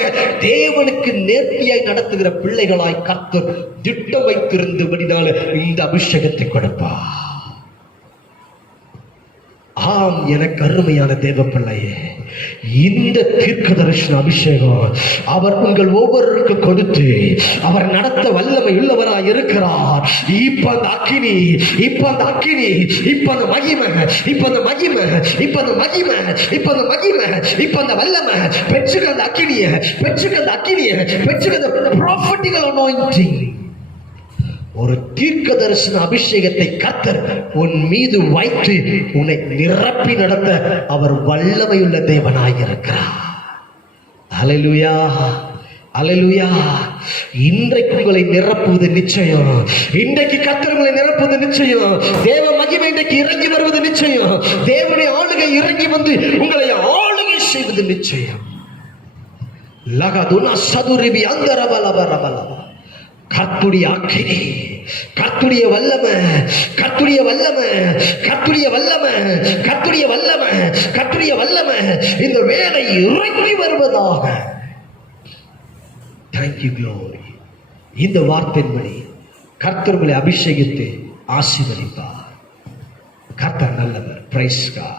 தேவனுக்கு நேர்த்தியாய் நடத்துகிற பிள்ளைகளாய் கர்த்தர் திட்டம் வைத்திருந்து இந்த அபிஷேகத்தை கொடுப்பா. ஆம், எனக்கு அருமையான தேவ பிள்ளையே, இந்த தீர்க்கதரிசன அபிஷேகம் அவர் உங்கள் ஒவ்வொருவருக்கும் கொடுத்து அவர் நடத்த வல்லமை உள்ளவராய் இருக்கிறார். இப்ப அந்த அக்கினி, இப்ப அந்த அக்கினி, இப்ப அந்த மகிமை, இப்ப அந்த மகிமை, இப்ப அந்த மகிமை, இப்ப அந்த மகிமை, இப்ப அந்த வல்லமை பெற்றுக்க. அந்த அக்கினியை பெற்றுக்க, அந்த அக்கினியை பெற்றுக்க. அந்த ப்ராஃபட்டிக்கல் அனாயிண்டிங், ஒரு தீர்க்க தரிசன அபிஷேகத்தை கர்த்தர் உன் மீது வைத்து உன்னை நிரப்பி நடத்த அவர் வல்லமையுள்ள தேவனாய் இருக்கிறார். அல்லேலூயா, அல்லேலூயா. இன்றைக்கு உங்களை நிரப்புவது நிச்சயம். இன்றைக்கு கர்த்தர் உங்களை நிரப்புவது நிச்சயம். தேவ மகிமை இன்றைக்கு இறங்கி வருவது நிச்சயம். தேவனுடைய ஆளுகை இறங்கி வந்து உங்களை ஆளுகை செய்வது நிச்சயம். லகதுனா சதுரிபி அந்தரபலபரபலப. கர்த்துடைய அக்கினி, கர்த்துடைய வல்லமை, கர்த்துடைய வல்லமை, கர்த்துடைய வல்லமை, கர்த்துடைய வல்லமை, கர்த்துடைய வல்லமை இந்த வேலை இறங்கி வருவதாக. Thank you glory. இந்த வார்த்தையின்படி கர்த்தர் உங்களை அபிஷேகித்து ஆசீர்வதிப்பார். கர்த்தர் நல்லவர். Praise God.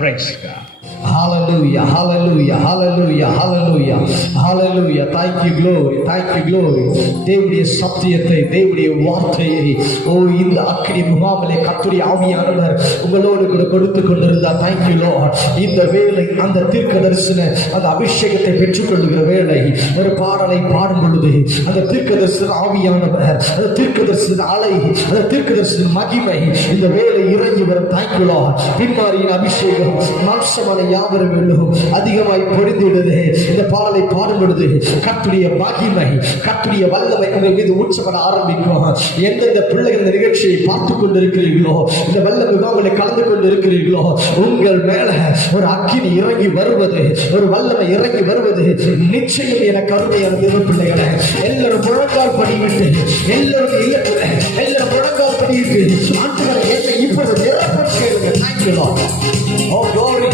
Praise God. Hallelujah, hallelujah, hallelujah, hallelujah, hallelujah. Thank you glory, thank you glory. தேவனுடைய சத்தியத்தை, தேவனுடைய வார்த்தையை இந்த அக்கினி முகாமிலே கர்த்தருடைய ஆவியானவர் உங்களோடு கூட கொடுத்து கொண்டிருந்தார். Thank you Lord. இந்த வேளை அந்த தீர்க்கதரிசன அந்த அபிஷேகத்தை பெற்றுக்கொள்ளுகிற வேளை ஒரு பாடலை பாடும் பொழுது அந்த தீர்க்கதரிசன ஆவியானவர், அந்த தீர்க்கதரிசன அலை, அந்த தீர்க்கதரிசன மகிமை இந்த வேளை இறங்கி வரும். Thank you Lord. பின்மாரியின் அபிஷேகம் மாம்சமான யாவரும் வெல்லும் அதிகமாய் பொழிந்திடுது. இந்த பாடலை பாடும் பொழுது கர்த்தருடைய மகிமை, கர்த்தருடைய வல்லமை உங்கள் மீது ஊற்றப்பட ஆரம்பிக்கும். எந்தெந்த பிள்ளைகள் இந்த நிகழ்ச்சியை பார்த்துக் கொண்டிருக்கிறீர்களோ, இந்த வல்ல முகாமில் கலந்து கொண்டு இருக்கிறீர்களோ, உங்கள் மேல ஒரு அக்கினி இறங்கி வருவது, ஒரு வல்லமை இறங்கி வருவது நிச்சயம். என கருணையான தேவ பிள்ளைகளை எல்லாரும் முழங்கால் படிவிட்டு, எல்லாரும் இல்லத்துல எல்லாரும் முழங்கால் படிவிட்டு ஆண்டுகளை என்னை இப்பொழுது நிரப்ப கேளுங்க. Thank you Lord. Oh glory,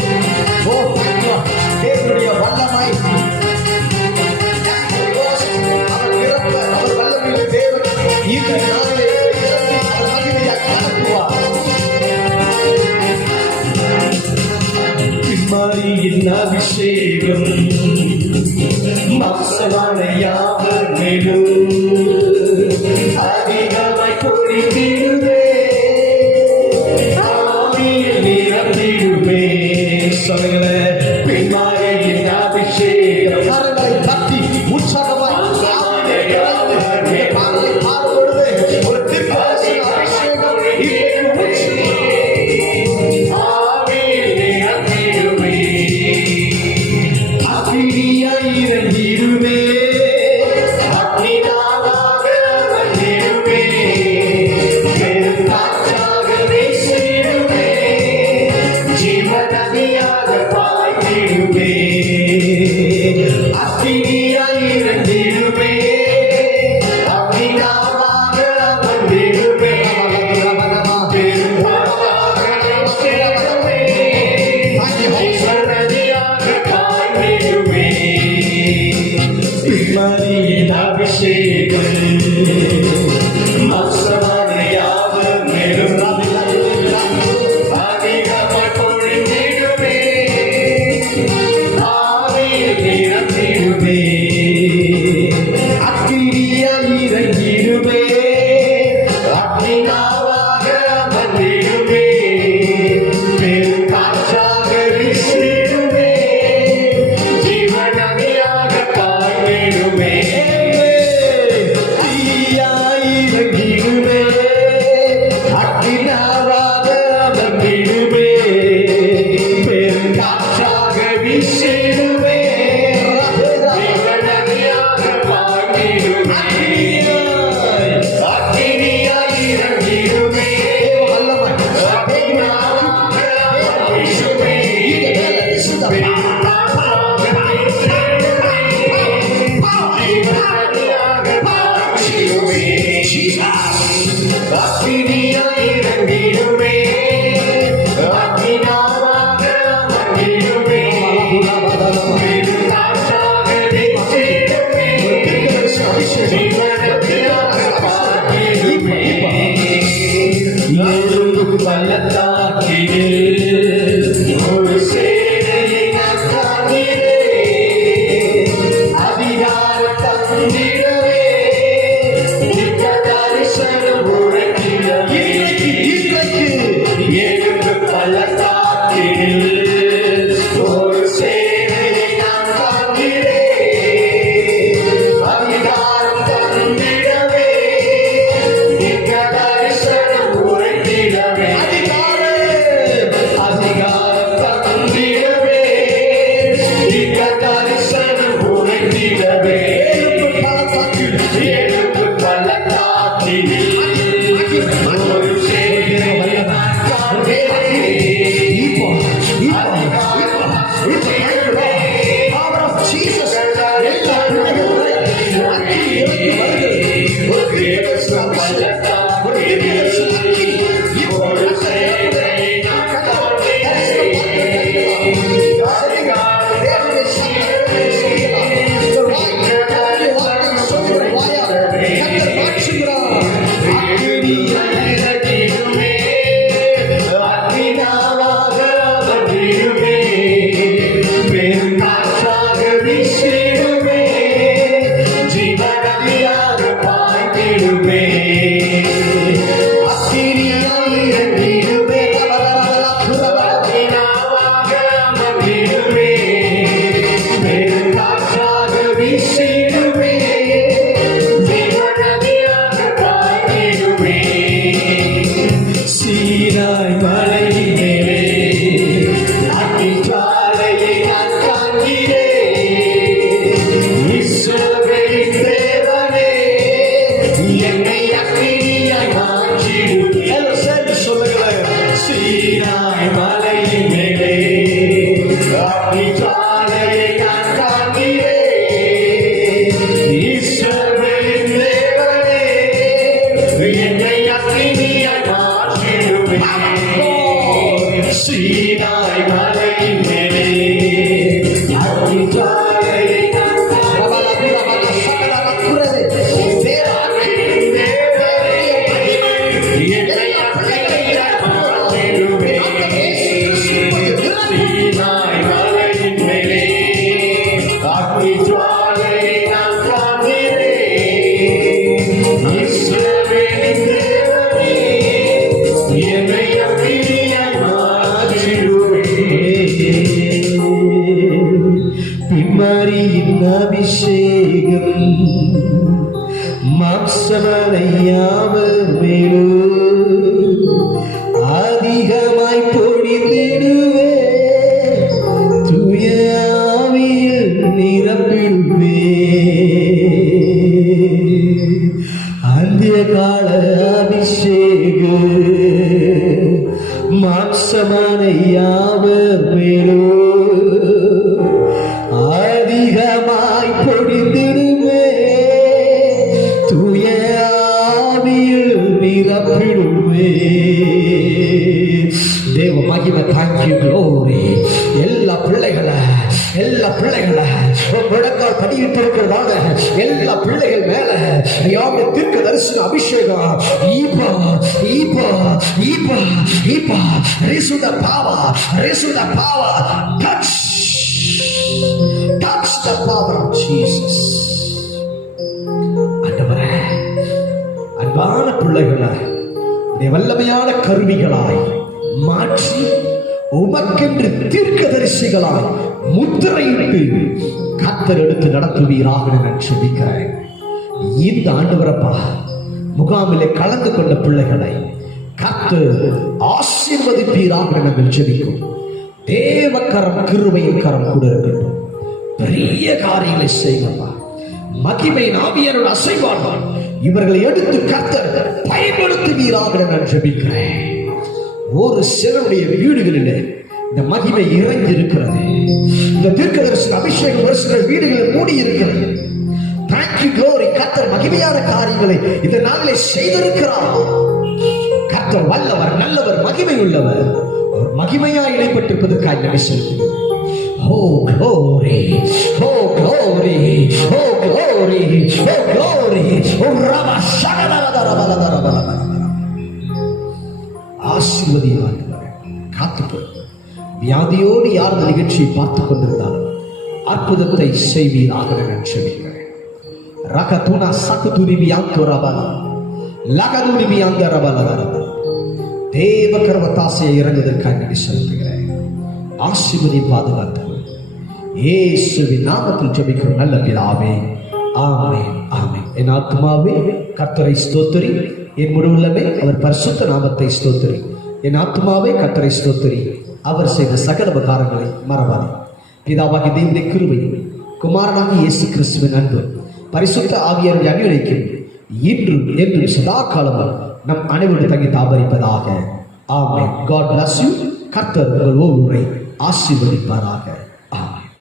oh thank you. தேவனுடைய வல்லமை, அவர் நிரப்ப, அவர் வல்லமையுள்ள தேவன் இந்த நாளிலே அவர் மகிமையாக நடத்துவார். பின்மாரியின் அபிஷேகம் மாம்சமான யாவர் மேலும் அதிகமாய் பொழிந்திடுமே, ஆவியில் நிரம்பிடுமே. சொல்லுங்களே, பின்மாரியின் அபிஷேகம். கரங்களை தட்டி உற்சாகமாய் பாடலை பாடும் பொழுது ஒரு தீர்க்கதரிசன அபிஷேகம் ஆவியில் நிரம்பிடுமே, அக்கினியாய் இறங்கிடுமே, அக்கினியாக வந்திடுமே, பெரும் காற்றாக வீசிடுமே, ஜீவநதியாக பாய்ந்திடுமே, அக்கினியாய் இறங்கிடுமே, அக்கினியாக வந்திடுமே, பெரும் காற்றாக வீசிடுமே, ஜீவநதியாக பாய்ந்திடுமே. பின்மாரியின் அபிஷேகம் மாம்சமான யாவர் மேலும் அதிகமாய் பொழிந்திடுமே, ஆவியில் நிரம்பிடுமே, அக்கினியாய் இறங்கிடுமே, அக்கினியாக வந்திடுமே, பெரும் காற்றாக வீசிடுமே, ஜீவநதியாக பாய்ந்திடுமே, தீயாய் இறங்கிடுமே, அக்கினியாக வந்திடுமே, பெரும் காற்றாக வீசிடுமே, ஜீவநதியாக பாய்ந்திடுமே, அக்கினியாய் இறங்கிடுமே, ஒரு சேனையை நான் காண்கிறேன், அதிகார தந்திடவே தரிசனம் உரைக்கிறவே, எழுந்து பள்ளத்தாக்கில் ஒரு சேனையை நான் காண்கிறேன், அதிகாரம் தந்திடவே தரிசனம் உரைக்கிறவே, இறங்கிடுமே, அக்கினாவாக வந்திடுமே, பெருங்காற்றாக வீசிடுமே, ஜீவநதியாக பாய்ந்திடுமே. அக்கினியாய் இறங்கிடுமே, அக்கினாவாக வந்திடுமே, பெருங்காற்றாக வீசிடுமே, ஜீவநதியாக பாய்ந்திடுமே. சீனாய் மலையின் மேலே அக்கினிஜுவாலையை நான் காண்கிறேன். இஸ்ரவேலின் தேவனே, என்னை அக்கினியாய் மாற்றிடுமே. எல்லாரும் சேர்ந்து சொல்லுங்களேன். சீனாய் மலையின் மேலே அக்கினிஜுவாலையை நான் காண்கிறேன். இஸ்ரவேலின் தேவனே, என்னை அக்கினியாய் மாற்றிடுமே. சீனாய் மலையின் மேலே அக்கினிஜுவாலையை நான் பின்மாரியின் அபிஷேகம் மாம்சமனையாவர் மேலும் அதிகமாய் பொழிந்திடுவே, தூய ஆவியில் நிரப்பிடுவே. அந்திய கால அபிஷேகம் மாம்சமனையாவர் மேலும் அதிகமாய் பொழிந்திடுமே, தூய ஆவியில் நிரப்பிடுமே. தேவ மகிமை, தேங்க்யூ க்ளோரி. எல்லா பிள்ளைகளை முழங்கால் படியிட்டு இருக்கிறதான எல்லா பிள்ளைகள் மேல யாருடைய தீர்க்க தரிசன அபிஷேகம் ஈபா ஈபா ஈபா ஈபா ரிசுத பாவா touch touch the power of Jesus. ஆண்டவரே, அன்பான பிள்ளைகளை வல்லமையான கருவிகளாய் மாற்றி உமக்கென்று தீர்க்கதரிசிகளாய் முத்திரையிட்டு கர்த்தர் எடுத்து நடத்துவீராக நான் ஜெபிக்கிறேன். இந்த ஆண்டவரப்பா முகாமிலே கலந்து கொண்ட பிள்ளைகளை கர்த்தர் ஆசீர்வதிப்பீராக நாங்கள் ஜெபிக்கிறோம். தேவக்கரம் கிருபையின் கரம் கூட இருக்கட்டும். பெரிய காரியங்களை செய்வா, மகிமை ஆவியானோட அசைவார்கள் இவர்களை எடுத்து கர்த்தர் பயன்படுத்துவீராக நான் ஜெபிக்கிறேன். ஒரு சிலருடைய வீடுகளிலே இந்த மகிமை இறங்கி இருக்கிறது. இந்த தீர்க்கதரிசன அபிஷேகம் ஒரு சில வீடுகளில் மூடி இருக்கிறது. Thank you glory. கர்த்தர் மகிமையான காரியங்களை இந்த நாளிலே செய்திருக்கிறார். கர்த்தர் வல்லவர், நல்லவர், மகிமை உள்ளவர். அவர் மகிமையாய் இணைப்பட்டிருப்பதற்காக நன்றி செலுத்துகிறேன். Oh glory, oh glory, oh glory, oh glory. Oh Rama Shagadaradarabaladarabalada. ஆசீர்வதியாய் காத்துக்கொள். வியாதியோடு யார் இந்த நிகழ்ச்சியை பார்த்துக் கொண்டிருந்தாலும் அற்புதத்தை செய்வீராக நான் சொல்கிறேன். ரகதுனா சகுதுரிபியாந்தோரபல லகதுரிபியாந்தரபலதரபல. தேவ கர்வத்தாசையை இறங்குவதற்காக நன்றி செலுத்துகிறேன். ஆசீர்வதி பாதுகாத்து இயேசுவின் நாமத்தில் ஜெபிக்கிறோம் நல்ல பிதாவே. ஆமென், ஆமென். என் ஆத்துமாவே கர்த்தரை ஸ்தோத்திரி, என் முழுவதுமே அவர் பரிசுத்த நாமத்தை ஸ்தோத்திரி. என் ஆத்துமாவே கர்த்தரை ஸ்தோத்திரி, அவர் செய்த சகல உபகாரங்களை மறவாதே. பிதாவாகிய தேவனுடைய கிருபை, குமாரனாகிய இயேசு கிறிஸ்துவின் அன்பு, பரிசுத்த ஆவியாரின் அன்பினைக்கும் இன்றும் என்றும் சதா காலமும் நம் அனைவரும் தங்கி தாபரிப்பதாக. ஆமென். God bless you. கர்த்தர் உங்கள் ஒவ்வொருவரை ஆசீர்வதிப்பாராக.